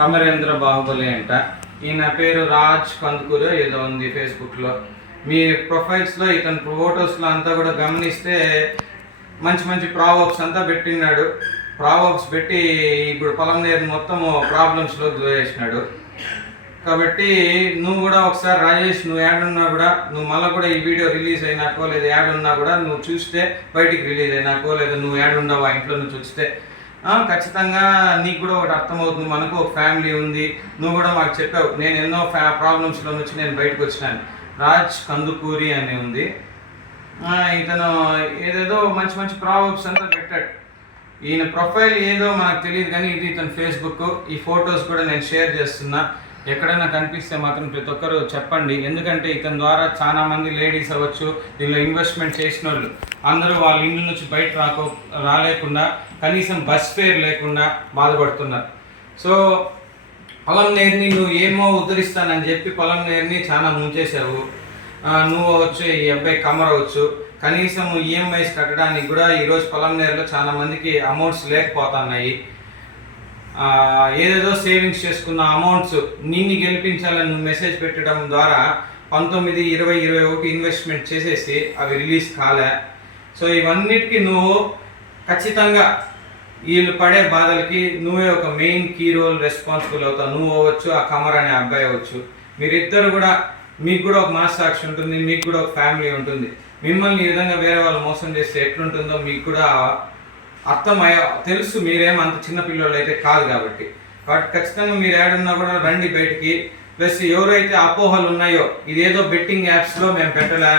కమరేంద్ర బాహుబలి అంట. ఈయన పేరు రాజ్ కందుకూరు ఏదో ఉంది ఫేస్బుక్లో. మీ ప్రొఫైల్స్లో ఇతని ఫోటోస్లో అంతా కూడా గమనిస్తే మంచి మంచి ప్రావర్బ్స్ అంతా పెట్టినాడు. ప్రావర్బ్స్ పెట్టి ఇప్పుడు పొలంనేరు మొత్తము ప్రాబ్లమ్స్లో దూరేసినాడు. కాబట్టి నువ్వు కూడా ఒకసారి రాజేష్, నువ్వు యాడ్ ఉన్నా కూడా, నువ్వు మళ్ళీ కూడా ఈ వీడియో రిలీజ్ అయినాకో లేదా యాడ్ ఉన్నా కూడా నువ్వు చూస్తే, బయటికి రిలీజ్ అయినాకో లేదా నువ్వు యాడ్ ఉన్నావు ఆ ఇంట్లో నుంచి చూస్తే ఖచ్చితంగా నీకు కూడా ఒకటి అర్థమవుతుంది. మనకు ఒక ఫ్యామిలీ ఉంది, నువ్వు కూడా మాకు చెప్పావు, నేను ఎన్నో ప్రాబ్లమ్స్లో నుంచి నేను బయటకు వచ్చినాను. రాజ్ కందుకూరి అని ఉంది. ఇతను ఏదేదో మంచి మంచి ప్రాబ్లమ్స్ అంతా పెట్టాడు. ఈయన ప్రొఫైల్ ఏదో మనకు తెలియదు కానీ ఇది ఇతని ఫేస్బుక్. ఈ ఫొటోస్ కూడా నేను షేర్ చేస్తున్నా. ఎక్కడైనా కనిపిస్తే మాత్రం ప్రతి ఒక్కరు చెప్పండి. ఎందుకంటే ఇతని ద్వారా చాలా మంది లేడీస్ అవ్వచ్చు, దీనిలో ఇన్వెస్ట్మెంట్ చేసిన వాళ్ళు అందరూ వాళ్ళ ఇంటి నుంచి బయట రాలేకుండా, కనీసం బస్ ఫేర్ లేకుండా బాధపడుతున్నారు. సో పొలంనేరుని నువ్వు ఏమో ఉద్ధరిస్తానని చెప్పి పొలంనేరుని చాలా ముంచేసావు. నువ్వు అవచ్చు, ఈ అబ్బాయి కమర్ అవచ్చు, కనీసం ఈఎంఐస్ కట్టడానికి కూడా ఈరోజు పొలంనేరులో చాలా మందికి అమౌంట్స్ లేకపోతున్నాయి. ఏదేదో సేవింగ్స్ చేసుకున్న అమౌంట్స్ నిన్ను గెలిపించాలని నువ్వు మెసేజ్ పెట్టడం ద్వారా 19, 20, 21 ఇన్వెస్ట్మెంట్ చేసేసి అవి రిలీజ్ కాలే. సో ఇవన్నిటికీ నువ్వు ఖచ్చితంగా వీళ్ళు పడే బాధలకి నువ్వే ఒక మెయిన్ కీ రోల్ రెస్పాన్సిబుల్ అవుతావు. నువ్వు అవ్వచ్చు, ఆ కమర్ అనే అబ్బాయి అవ్వచ్చు. మీరిద్దరు కూడా, మీకు కూడా ఒక మనస్సాక్షి ఉంటుంది, మీకు కూడా ఒక ఫ్యామిలీ ఉంటుంది. మిమ్మల్ని ఈ విధంగా వేరే వాళ్ళు మోసం చేస్తే ఎట్లుంటుందో మీకు కూడా తెలుసు. మీరేం అంత చిన్న పిల్లలు అయితే కాదు కాబట్టి ఖచ్చితంగా మీరు ఏడున్నా కూడా రండి బయటికి. ప్లస్ ఎవరైతే అపోహలు ఉన్నాయో, ఇదేదో బెట్టింగ్ యాప్స్లో మేము పెట్టలే,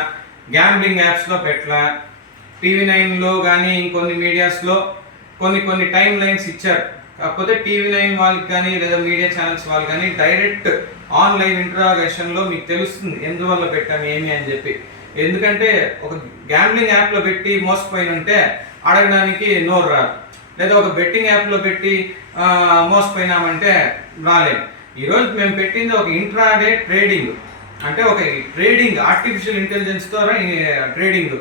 గ్యాంబ్లింగ్ యాప్స్లో పెట్టలే, TV9లో కానీ ఇంకొన్ని మీడియాస్లో కొన్ని టైం లైన్స్ ఇచ్చారు. కాకపోతే TV9 వాళ్ళకి కానీ లేదా మీడియా ఛానల్స్ వాళ్ళు కానీ డైరెక్ట్ ఆన్లైన్ ఇంటరాగేషన్లో మీకు తెలుస్తుంది ఎందువల్ల పెట్టాము ఏమి అని చెప్పి. ఎందుకంటే ఒక గ్యాంబ్లింగ్ యాప్లో పెట్టి మోసపోయిన ఉంటే అడగడానికి నోరు రాదు, లేదా ఒక బెట్టింగ్ యాప్లో పెట్టి మోసపోయినామంటే రాలేదు. ఈరోజు మేము పెట్టింది ఒక ఇంట్రాడే ట్రేడింగ్, అంటే ఒక ట్రేడింగ్ ఆర్టిఫిషియల్ ఇంటెలిజెన్స్ ద్వారా ట్రేడింగ్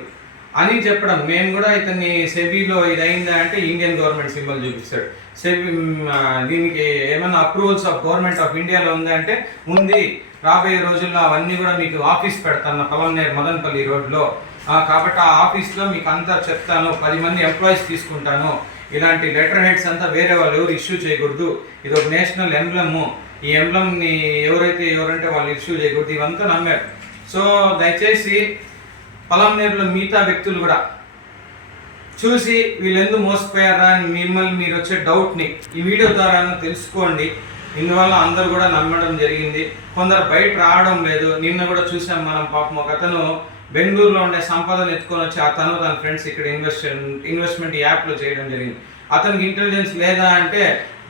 అని చెప్పడం. మేము కూడా ఇతన్ని సెబీలో ఇది అయిందా అంటే ఇండియన్ గవర్నమెంట్ సింబల్ చూపిస్తాడు. సెబీ దీనికి ఏమైనా అప్రూవల్స్ ఆఫ్ గవర్నమెంట్ ఆఫ్ ఇండియాలో ఉందా అంటే ఉంది. రాబోయే రోజుల్లో అవన్నీ కూడా మీకు ఆఫీస్ పెడతాను పొలంనేరు మదనపల్లి రోడ్లో. కాబట్టి ఆ ఆఫీస్లో మీకు అంతా చెప్తాను. 10 మంది ఎంప్లాయీస్ తీసుకుంటాను. ఇలాంటి లెటర్ హెడ్స్ అంతా వేరే వాళ్ళు ఎవరు ఇష్యూ చేయకూడదు. ఇది ఒక నేషనల్ ఎంబ్లమ్. ఈ ఎంబ్లమ్ని ఎవరంటే వాళ్ళు ఇష్యూ చేయకూడదు. ఇవంతా నమ్మారు. సో దయచేసి పొలంనేరులో మిగతా వ్యక్తులు కూడా చూసి వీళ్ళు ఎందుకు మోసపోయారా అని మిమ్మల్ని మీరు వచ్చే డౌట్ని ఈ వీడియో ద్వారా తెలుసుకోండి. ఇందువల్ల అందరూ కూడా నమ్మడం జరిగింది. కొందరు బయట రావడం లేదు. నిన్న కూడా చూసాం మనం, పాపం ఒక అతను బెంగళూరులో ఉండే సంపదను ఎత్తుకొని వచ్చి అతను తన ఫ్రెండ్స్ ఇక్కడ ఇన్వెస్ట్మెంట్ యాప్లో చేయడం జరిగింది. అతనికి ఇంటెలిజెన్స్ లేదా అంటే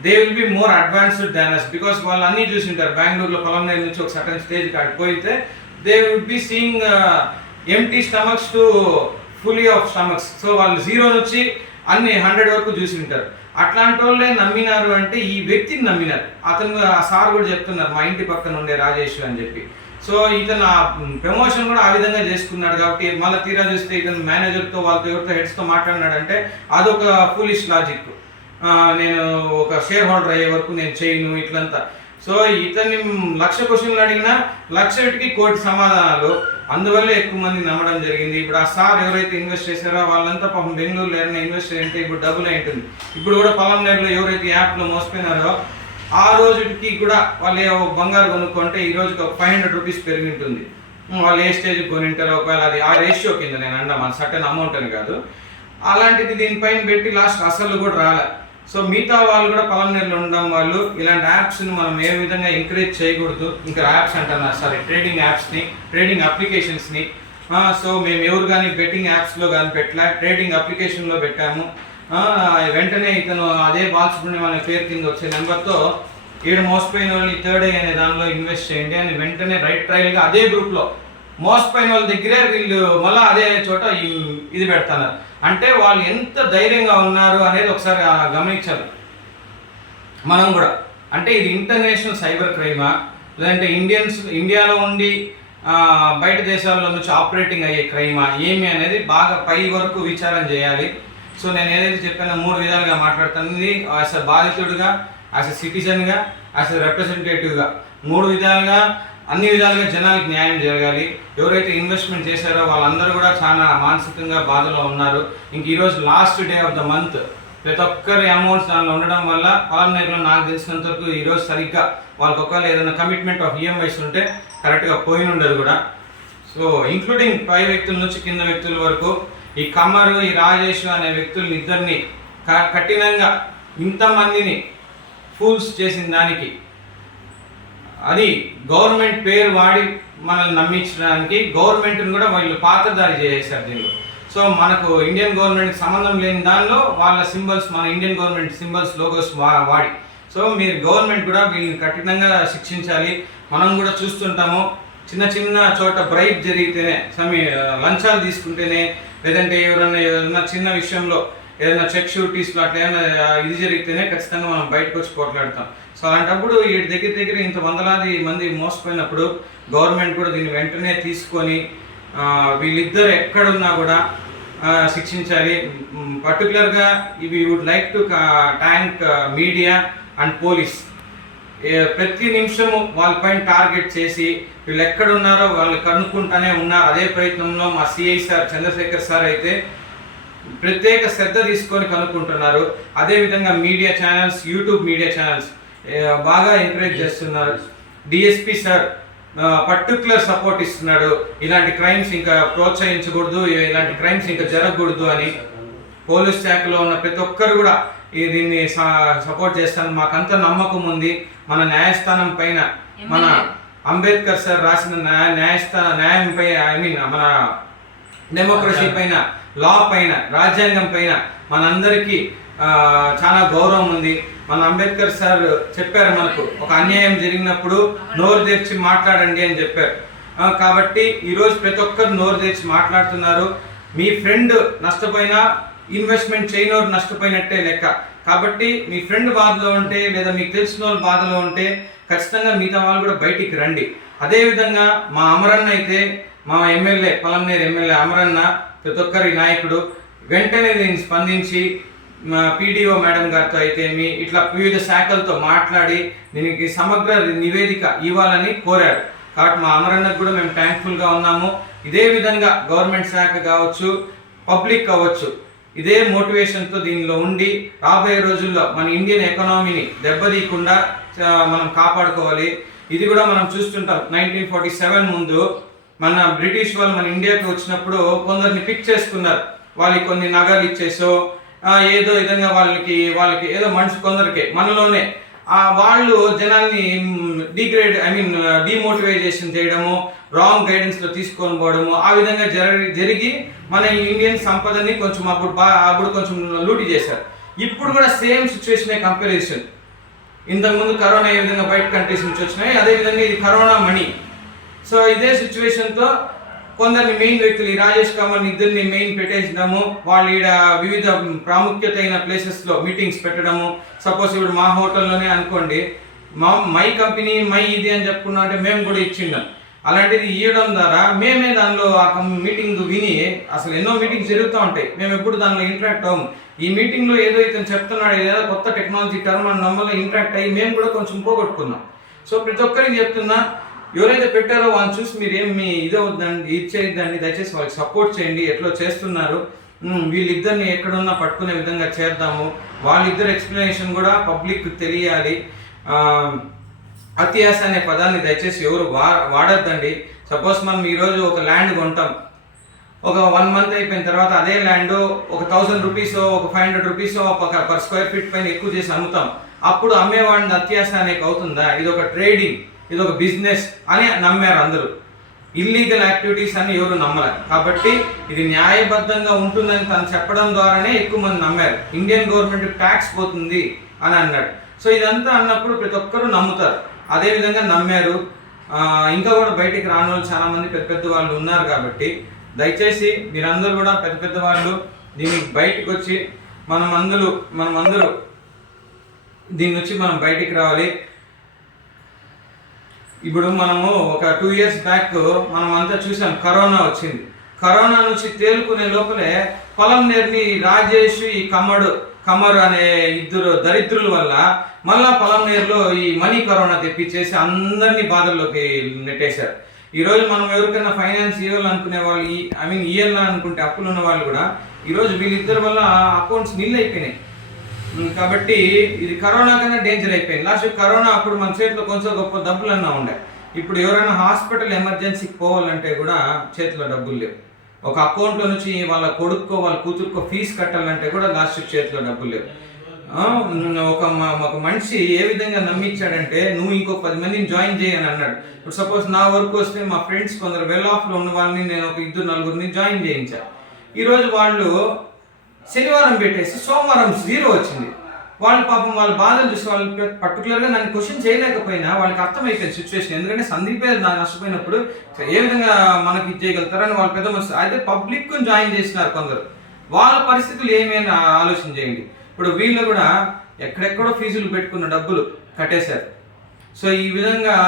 they will be more advanced than us, because వాళ్ళు అన్నీ చూసి ఉంటారు. బెంగళూరులో పొలంనేరు నుంచి ఒక సర్టన్ స్టేజ్ పోయితే they would be seeing empty stomachs to fully of stomachs. So వాళ్ళు 0 నుంచి అన్ని 100 వరకు చూసి ఉంటారు. అట్లాంటి వాళ్ళే నమ్మినారు అంటే ఈ వ్యక్తిని నమ్మినారు. అతను ఆ సార్ కూడా చెప్తున్నారు మా ఇంటి పక్కన ఉండే రాజేష్ అని చెప్పి. సో ఇతను ఆ ప్రమోషన్ కూడా ఆ విధంగా చేసుకున్నాడు. కాబట్టి మళ్ళీ తీరా చూస్తే ఇతను మేనేజర్తో వాళ్ళతో ఎవరితో హెడ్స్తో మాట్లాడినాడంటే అదొక ఫులిష్ లాజిక్. నేను ఒక షేర్ హోల్డర్ అయ్యే వరకు నేను చేయను ఇట్లంతా. సో ఇతన్ని 1,00,000 క్వశ్చన్లు అడిగినా 1,00,000కి 1,00,00,000 సమాధానాలు. అందువల్ల ఎక్కువ మంది నమ్మడం జరిగింది. ఇప్పుడు ఆ సార్ ఎవరైతే ఇన్వెస్ట్ చేశారో వాళ్ళంతా పాపం బెంగళూరులో ఎవరైనా ఇన్వెస్ట్ చేయంటే ఇప్పుడు డబ్బులు అయింటుంది. ఇప్పుడు కూడా పొలంనేరులో ఎవరైతే యాప్లో మోసపోయినారో ఆ రోజుకి కూడా వాళ్ళు బంగారు కొనుక్కుంటే ఈ రోజుకి ఒక 500 రూపీస్ పెరిగి ఉంటుంది. వాళ్ళు ఏ స్టేజ్కి కొనింటారో ఒకవేళ అది ఆ రేషియో కింద నేను అన్నా మన సర్టెన్ అమౌంట్ అని కాదు. అలాంటిది దీనిపైన పెట్టి లాస్ట్ అసలు కూడా రాలే. సో మిగతా వాళ్ళు కూడా పొలంనేరులో ఉండడం వాళ్ళు ఇలాంటి యాప్స్ని మనం ఏ విధంగా ఎంకరేజ్ చేయకూడదు. ఇంకా యాప్స్ అంటున్నారు సారీ ట్రేడింగ్ యాప్స్ని, ట్రేడింగ్ అప్లికేషన్స్ని. సో మేము ఎవరు కానీ బెట్టింగ్ యాప్స్లో కానీ పెట్టలే, ట్రేడింగ్ అప్లికేషన్లో పెట్టాము. వెంటనే ఇతను అదే బాలసుబ్రహ్మణ్యం అనే పేరు కింద వచ్చే నెంబర్తో ఈడ మోసపోయిన వాళ్ళని థర్డ్ ఐ అనే దానిలో ఇన్వెస్ట్ చేయండి అని వెంటనే రైట్ ట్రయల్గా అదే గ్రూప్లో మోసపోయిన వాళ్ళ దగ్గరే వీళ్ళు మళ్ళీ అదే చోట ఇది పెడతారు. అంటే వాళ్ళు ఎంత ధైర్యంగా ఉన్నారు అనేది ఒకసారి గమనించాలి మనం కూడా. అంటే ఇది ఇంటర్నేషనల్ సైబర్ క్రైమా లేదంటే ఇండియాలో ఉండి బయట దేశాల్లో నుంచి ఆపరేటింగ్ అయ్యే క్రైమా ఏమి అనేది బాగా పై వరకు విచారం చేయాలి. సో నేను ఏదైతే చెప్పానో 3 విధాలుగా మాట్లాడుతుంది. యాజ్ అ బాధితుడిగా, యాజ్ అ సిటిజన్గా, యాజ్ అ రిప్రజెంటేటివ్గా 3 విధాలుగా అన్ని విధాలుగా జనాలకు న్యాయం జరగాలి. ఎవరైతే ఇన్వెస్ట్మెంట్ చేశారో వాళ్ళందరూ కూడా చాలా మానసికంగా బాధలో ఉన్నారు. ఇంక ఈరోజు last day of the month ప్రతి ఒక్కరి అమౌంట్స్ దానిలో ఉండడం వల్ల పొలంనేరులో నాకు తెలిసినంత వరకు ఈరోజు సరిగ్గా వాళ్ళకి ఒకవేళ ఏదైనా కమిట్మెంట్ ఆఫ్ ఈఎంఐస్ ఉంటే కరెక్ట్గా పోయి ఉండదు కూడా. సో ఇంక్లూడింగ్ పై వ్యక్తుల నుంచి కింద వ్యక్తుల వరకు ఈ కమ్మరు, ఈ రాజేష్ అనే వ్యక్తుల్ని ఇద్దరిని కఠినంగా ఇంతమందిని ఫూల్స్ చేసిన దానికి అది గవర్నమెంట్ పేరు వాడి మనల్ని నమ్మించడానికి గవర్నమెంట్ని కూడా వీళ్ళు పాత్రధారి చేశారు దీనిలో. సో మనకు ఇండియన్ గవర్నమెంట్కి సంబంధం లేని దానిలో వాళ్ళ సింబల్స్, మన ఇండియన్ గవర్నమెంట్ సింబల్స్, లోగోస్ వాడి. సో మీరు గవర్నమెంట్ కూడా వీళ్ళని కఠినంగా శిక్షించాలి. మనం కూడా చూస్తుంటాము చిన్న చిన్న చోట బ్రైబ్ జరిగితేనే, లంచాలు తీసుకుంటేనే, లేదంటే ఏదైనా చిన్న విషయంలో ఏదైనా చెక్ షూరిటీస్లో అట్లా ఏమైనా ఇది జరిగితేనే ఖచ్చితంగా మనం బయటకు వచ్చి పోట్లాడతాం. సో అలాంటప్పుడు ఈ దగ్గర ఇంత వందలాది మంది మోసపోయినప్పుడు గవర్నమెంట్ కూడా దీన్ని వెంటనే తీసుకొని వీళ్ళిద్దరు ఎక్కడున్నా కూడా శిక్షించాలి. పర్టికులర్గా ఇవి would like to thank media and police. ప్రతి నిమిషము వాళ్ళపైన టార్గెట్ చేసి వీళ్ళు ఎక్కడున్నారో వాళ్ళు కనుక్కుంటానే ఉన్నారు. అదే ప్రయత్నంలో మా సిఐ సార్ చంద్రశేఖర్ సార్ అయితే ప్రత్యేక శ్రద్ధ తీసుకొని కనుక్కుంటున్నారు. అదేవిధంగా media channels, YouTube media channels బాగా ఎంకరేజ్ చేస్తున్నారు. డిఎస్పి సార్ పర్టికులర్ సపోర్ట్ ఇస్తున్నాడు. ఇలాంటి క్రైమ్స్ ఇంకా ప్రోత్సహించకూడదు, ఇలాంటి క్రైమ్స్ ఇంకా జరగకూడదు అని. పోలీస్ శాఖలో ఉన్న ప్రతి ఒక్కరు కూడా దీన్ని సపోర్ట్ చేస్తాను. మాకంత నమ్మకం ఉంది. మన న్యాయస్థానం పైన, మన అంబేద్కర్ సార్ రాసిన న్యాయంపై, మన డెమోక్రసీ పైన, లా పైన, రాజ్యాంగం పైన మనందరికీ చాలా గౌరవం ఉంది. మన అంబేద్కర్ సార్ చెప్పారు మనకు ఒక అన్యాయం జరిగినప్పుడు నోరు తెరిచి మాట్లాడండి అని చెప్పారు. కాబట్టి ఈరోజు ప్రతి ఒక్కరు నోరు తెరిచి మాట్లాడుతున్నారు. మీ ఫ్రెండ్ నష్టపోయినా ఇన్వెస్ట్మెంట్ చేయనోరు నష్టపోయినట్టే లెక్క. కాబట్టి మీ ఫ్రెండ్ బాధలో ఉంటే లేదా మీకు తెలిసిన వాళ్ళు బాధలో ఉంటే ఖచ్చితంగా మిగతా వాళ్ళు కూడా బయటికి రండి. అదేవిధంగా మా అమరన్న అయితే, మా ఎమ్మెల్యే, పొలంనేరు ఎమ్మెల్యే అమరన్న ప్రతి ఒక్కరి నాయకుడు, వెంటనే దీన్ని స్పందించి మా పీడీఓ మేడం గారితో అయితే ఇట్లా వివిధ శాఖలతో మాట్లాడి దీనికి సమగ్ర నివేదిక ఇవ్వాలని కోరాడు. కాబట్టి మా అమరన్నకు కూడా మేము థ్యాంక్ఫుల్గా ఉన్నాము. ఇదే విధంగా గవర్నమెంట్ శాఖ కావచ్చు, పబ్లిక్ కావచ్చు, ఇదే మోటివేషన్తో దీనిలో ఉండి రాబోయే రోజుల్లో మన ఇండియన్ ఎకానమీని దెబ్బతీయకుండా మనం కాపాడుకోవాలి. ఇది కూడా మనం చూస్తుంటాం. 1947 ముందు మన బ్రిటిష్ వాళ్ళు మన ఇండియాకి వచ్చినప్పుడు కొందరిని పిక్ చేసుకున్నారు. వాళ్ళకి కొన్ని నగలు ఇచ్చేసో ఏదో విధంగా వాళ్ళకి ఏదో మనిషి కొందరికి మనలోనే వాళ్ళు జనాల్ని డిమోటివైజేషన్ చేయడము, రాంగ్ గైడెన్స్లో తీసుకొని పోవడము, ఆ విధంగా జరిగి మన ఇండియన్ సంపదని కొంచెం అప్పుడు కొంచెం లూటీ చేశారు. ఇప్పుడు కూడా సేమ్ సిచ్యువేషనే కంపారిజన్. ఇంతకుముందు కరోనా ఏ విధంగా బయట కంట్రీస్ నుంచి వచ్చినాయి, అదేవిధంగా ఇది కరోనా మనీ. సో ఇదే సిచ్యువేషన్తో కొందరిని మెయిన్ వ్యక్తులు, ఈ రాజేష్ కమల్ని ఇద్దరిని మెయిన్ పెట్టేసినాము. వాళ్ళు ఈడ వివిధ ప్రాముఖ్యత అయిన ప్లేసెస్లో మీటింగ్స్ పెట్టడము. సపోజ్ ఇప్పుడు మా హోటల్లోనే అనుకోండి, మై కంపెనీ మై ఇది అని చెప్పుకున్నా అంటే మేము కూడా ఇచ్చిండాం. అలాంటిది ఇవ్వడం ద్వారా మేమే దానిలో ఆ మీటింగ్ విని, అసలు ఎన్నో మీటింగ్స్ జరుగుతూ ఉంటాయి, మేము ఎప్పుడు దానిలో ఇంటరాక్ట్ అవ్వము. ఈ మీటింగ్లో ఏదో ఇతను చెప్తున్నాడు, ఏదో కొత్త టెక్నాలజీ టర్మ్ అని నమ్మలో ఇంటరాక్ట్ అయ్యి మేము కూడా కొంచెం పోగొట్టుకున్నాం. సో ప్రతి ఒక్కరికి చెప్తున్నా, ఎవరైతే పెట్టారో వాళ్ళని చూసి మీరు ఏమి ఇదవుద్దండి, ఇది చేయొద్దండి, దయచేసి వాళ్ళకి సపోర్ట్ చేయండి. ఎట్లా చేస్తున్నారు, వీళ్ళిద్దరిని ఎక్కడున్నా పట్టుకునే విధంగా చేద్దాము. వాళ్ళిద్దరు ఎక్స్ప్లెనేషన్ కూడా పబ్లిక్ తెలియాలి. అత్యాశ అనే పదాన్ని దయచేసి ఎవరు వాడద్దండి. సపోజ్ మనం ఈరోజు ఒక ల్యాండ్ కొంటాం, ఒక 1 మంత్ అయిపోయిన తర్వాత అదే ల్యాండ్ ఒక 1000 రూపీస్, ఒక 500 రూపీస్ పర్ స్క్వేర్ ఫీట్ పైన ఎక్కువ చేసి అమ్ముతాం. అప్పుడు అమ్మేవాడిని అత్యాశ అనేక అవుతుందా? ఇది ఒక ట్రేడింగ్, ఇది ఒక బిజినెస్ అని నమ్మారు అందరూ. ఇల్లీగల్ యాక్టివిటీస్ అని ఎవరు నమ్మలేదు. కాబట్టి ఇది న్యాయబద్ధంగా ఉంటుందని తను చెప్పడం ద్వారానే ఎక్కువ మంది నమ్మారు. ఇండియన్ గవర్నమెంట్ ట్యాక్స్ పోతుంది అని అన్నాడు. సో ఇదంతా అన్నప్పుడు ప్రతి ఒక్కరూ నమ్ముతారు. అదే విధంగా నమ్మారు. ఇంకా కూడా బయటికి రాని వాళ్ళు చాలా మంది పెద్ద పెద్ద వాళ్ళు ఉన్నారు. కాబట్టి దయచేసి మీరందరూ కూడా పెద్ద పెద్ద వాళ్ళు దీనికి బయటకు వచ్చి మనమందరూ దీని నుంచి మనం బయటికి రావాలి. ఇప్పుడు మనము ఒక 2 years బ్యాక్ మనం అంతా చూసాం, కరోనా వచ్చింది. కరోనా నుంచి తేలుకునే లోపలే పొలంనేరుని రాజేష్, ఈ కమర్ అనే ఇద్దరు దరిద్రుల వల్ల మళ్ళా పొలంనేరులో ఈ మనీ కరోనా తెప్పించేసి అందరినీ బాధల్లోకి నెట్టేశారు. ఈరోజు మనం ఎవరికైనా ఫైనాన్స్ ఇవ్వాలనుకునే వాళ్ళు, ఇవ్వాలనుకుంటే అప్పులు ఉన్న వాళ్ళు కూడా ఈరోజు వీళ్ళిద్దరి వల్ల అకౌంట్స్ నిల్ అయిపోయినాయి. కాబట్టి ఇది కరోనా కన్నా డేంజర్ అయిపోయింది. లాస్ట్ కరోనా అప్పుడు మన చేతిలో కొంచెం గొప్ప డబ్బులన్నా ఉండే. ఇప్పుడు ఎవరైనా హాస్పిటల్ ఎమర్జెన్సీకి పోవాలంటే కూడా చేతిలో డబ్బులు లేవు. ఒక అకౌంట్లో నుంచి వాళ్ళ కొడుక్కో వాళ్ళ కూతురుకో ఫీజు కట్టాలంటే కూడా లాస్ట్ చేతిలో డబ్బులు లేవు. ఒక మనిషి ఏ విధంగా నమ్మించాడంటే, నువ్వు ఇంకో 10 మందిని జాయిన్ చేయని అన్నాడు. ఇప్పుడు సపోజ్ నా వర్క్ వస్తే మా ఫ్రెండ్స్ కొందరు వెల్ ఆఫ్లో ఉన్న వాళ్ళని నేను ఒక 2-4 జాయిన్ చేయించాను. ఈరోజు వాళ్ళు శనివారం పెట్టేసి సోమవారం 0 వచ్చింది. వాళ్ళు పాపం వాళ్ళ బాధలు చూసి వాళ్ళు పర్టికులర్గా నన్ను క్వశ్చన్ చేయలేకపోయినా వాళ్ళకి అర్థమైపోయింది సిచ్యువేషన్. ఎందుకంటే సందీపే నష్టపోయినప్పుడు ఏ విధంగా మనకి ఇచ్చేయగలుగుతారని వాళ్ళు పెద్ద మనసు. అయితే పబ్లిక్ జాయిన్ చేసినారు కొందరు. వాళ్ళ పరిస్థితులు ఏమైనా ఆలోచన చేయండి. ఇప్పుడు వీళ్ళు కూడా ఎక్కడెక్కడో ఫీజులు పెట్టుకున్న డబ్బులు కట్టేశారు. సో ఈ విధంగా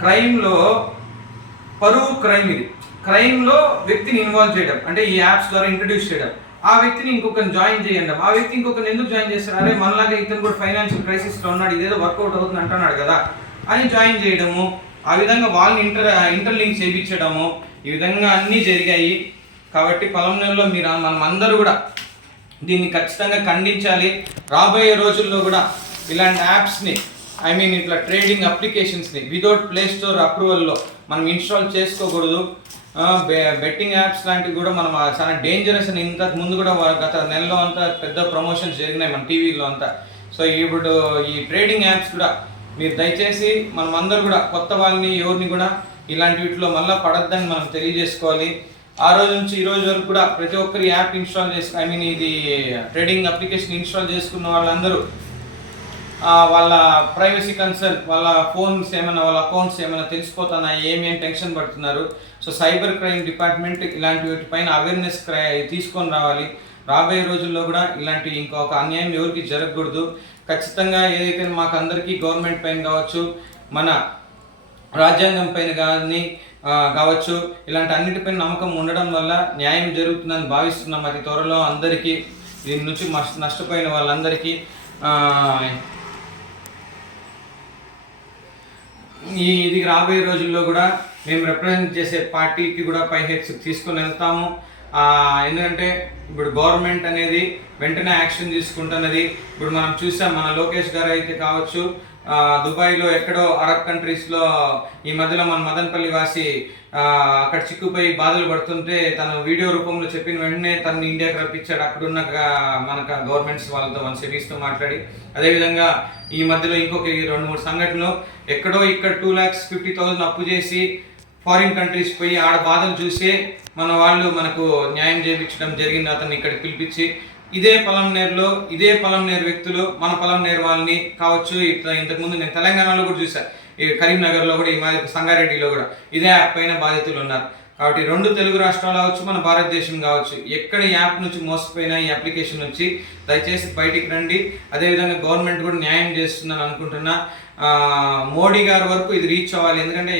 క్రైమ్లో పరువు క్రైమ్, ఇది క్రైమ్లో వ్యక్తిని ఇన్వాల్వ్ చేయడం, అంటే ఈ యాప్స్ ద్వారా ఇంట్రడ్యూస్ చేయడం. ఆ వ్యక్తిని ఇంకొకరిని జాయిన్ చేయండి. ఆ వ్యక్తి ఇంకొకరిని ఎందుకు జాయిన్ చేస్తారు? అరే మనలాగా ఇతను కూడా ఫైనాన్షియల్ క్రైసిస్లో ఉన్నాడు, ఇదేదో వర్కౌట్ అవుతుంది అంటున్నాడు కదా అని జాయిన్ చేయడము. ఆ విధంగా వాళ్ళని ఇంటర్లింక్ చేయించడము, ఈ విధంగా అన్నీ జరిగాయి. కాబట్టి పొలంనేరులో మనం అందరూ కూడా దీన్ని ఖచ్చితంగా ఖండించాలి. రాబోయే రోజుల్లో కూడా ఇలాంటి యాప్స్ని, ఇట్లా ట్రేడింగ్ అప్లికేషన్స్ని వితౌట్ ప్లే స్టోర్ అప్రూవల్లో మనం ఇన్స్టాల్ చేసుకోకూడదు. బెట్టింగ్ యాప్స్ లాంటివి కూడా మనం చాలా డేంజరస్ అని ఇంతకు ముందు కూడా గత నెలలో అంతా పెద్ద ప్రమోషన్స్ జరిగినాయి మన టీవీలో అంతా. సో ఇప్పుడు ఈ ట్రేడింగ్ యాప్స్ కూడా మీరు దయచేసి మనం అందరూ కూడా కొత్త వాళ్ళని ఎవరిని కూడా ఇలాంటి వీటిలో మళ్ళీ పడద్దని మనం తెలియజేసుకోవాలి. ఆ రోజు నుంచి ఈ రోజు వరకు కూడా ప్రతి ఒక్కరి యాప్ ఇన్స్టాల్ ఇది ట్రేడింగ్ అప్లికేషన్ ఇన్స్టాల్ చేసుకున్న వాళ్ళందరూ వాళ్ళ ప్రైవసీ కన్సర్న్, వాళ్ళ ఫోన్స్ ఏమైనా, వాళ్ళ అకౌంట్స్ ఏమైనా తెలిసిపోతున్నాయి, ఏమేమి టెన్షన్ పడుతున్నారు. సో సైబర్ క్రైమ్ డిపార్ట్మెంట్ ఇలాంటి వీటిపైన అవేర్నెస్ తీసుకొని రావాలి. రాబోయే రోజుల్లో కూడా ఇలాంటి ఇంకొక అన్యాయం ఎవరికి జరగకూడదు. ఖచ్చితంగా ఏదైతే మాకు అందరికీ గవర్నమెంట్ పైన కావచ్చు, మన రాజ్యాంగం పైన కానీ కావచ్చు, ఇలాంటి అన్నిటిపైన నమ్మకం ఉండడం వల్ల న్యాయం జరుగుతుందని భావిస్తున్నాం. అతి త్వరలో అందరికీ దీని నుంచి నష్టపోయిన వాళ్ళందరికీ ఇది రాబోయే రోజుల్లో కూడా మేము రిప్రజెంట్ చేసే పార్టీకి కూడా పై హెడ్స్ తీసుకొని వెళ్తాము. ఎందుకంటే ఇప్పుడు గవర్నమెంట్ అనేది వెంటనే యాక్షన్ తీసుకుంటున్నది. ఇప్పుడు మనం చూసాం, మన లోకేష్ గారు అయితే కావచ్చు, దుబాయ్లో ఎక్కడో అరబ్ కంట్రీస్లో ఈ మధ్యలో మన మదనపల్లి వాసి అక్కడ చిక్కుపోయి బాధలు పడుతుంటే తను వీడియో రూపంలో చెప్పిన వెంటనే తను ఇండియాకి రప్పించాడు. అక్కడున్న మన గవర్నమెంట్స్ వాళ్ళతో, మన సిటీస్తో మాట్లాడి. అదేవిధంగా ఈ మధ్యలో ఇంకొక 2-3 సంఘటనలు ఎక్కడో ఇక్కడ 2,50,000 అప్పు చేసి ఫారిన్ కంట్రీస్ పోయి ఆడ బాధలు చూసి మన వాళ్ళు మనకు న్యాయం చేయించడం జరిగింది. అతన్ని ఇక్కడికి పిలిపించి ఇదే పొలంనేరు వ్యక్తులు మన పొలంనేరు వాళ్ళని కావచ్చు. ఇంతకుముందు నేను తెలంగాణలో కూడా చూసాను, ఈ కరీంనగర్లో కూడా, ఈ మాది సంగారెడ్డిలో కూడా ఇదే యాప్ పైన బాధితులు ఉన్నారు. కాబట్టి 2 తెలుగు రాష్ట్రాలు కావచ్చు, మన భారతదేశం కావచ్చు, ఎక్కడ యాప్ నుంచి మోసపోయినా ఈ అప్లికేషన్ నుంచి దయచేసి బయటికి రండి. అదేవిధంగా గవర్నమెంట్ కూడా న్యాయం చేస్తుందని అనుకుంటున్నా. మోడీ గారి వరకు ఇది రీచ్ అవ్వాలి. ఎందుకంటే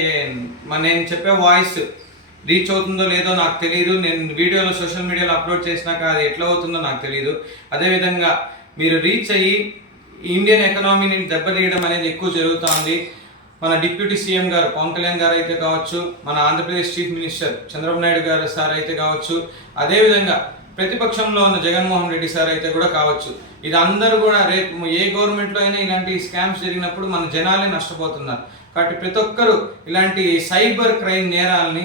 నేను చెప్పే వాయిస్ రీచ్ అవుతుందో లేదో నాకు తెలియదు. నేను వీడియోలో సోషల్ మీడియాలో అప్లోడ్ చేసినాక అది ఎట్లా అవుతుందో నాకు తెలియదు. అదేవిధంగా మీరు రీచ్ అయ్యి ఇండియన్ ఎకనామీని దెబ్బతీయడం అనేది ఎక్కువ జరుగుతుంది. మన డిప్యూటీ సీఎం గారు పవన్ కళ్యాణ్ గారు అయితే కావచ్చు, మన ఆంధ్రప్రదేశ్ చీఫ్ మినిస్టర్ చంద్రబాబు నాయుడు గారు సార్ అయితే కావచ్చు, అదేవిధంగా ప్రతిపక్షంలో ఉన్న జగన్మోహన్ రెడ్డి సార్ అయితే కూడా కావచ్చు. ఇది అందరూ కూడా రేపు ఏ గవర్నమెంట్లో అయినా ఇలాంటి స్కామ్స్ జరిగినప్పుడు మన జనాలే నష్టపోతున్నారు. కాబట్టి ప్రతి ఒక్కరూ ఇలాంటి సైబర్ క్రైమ్ నేరాలని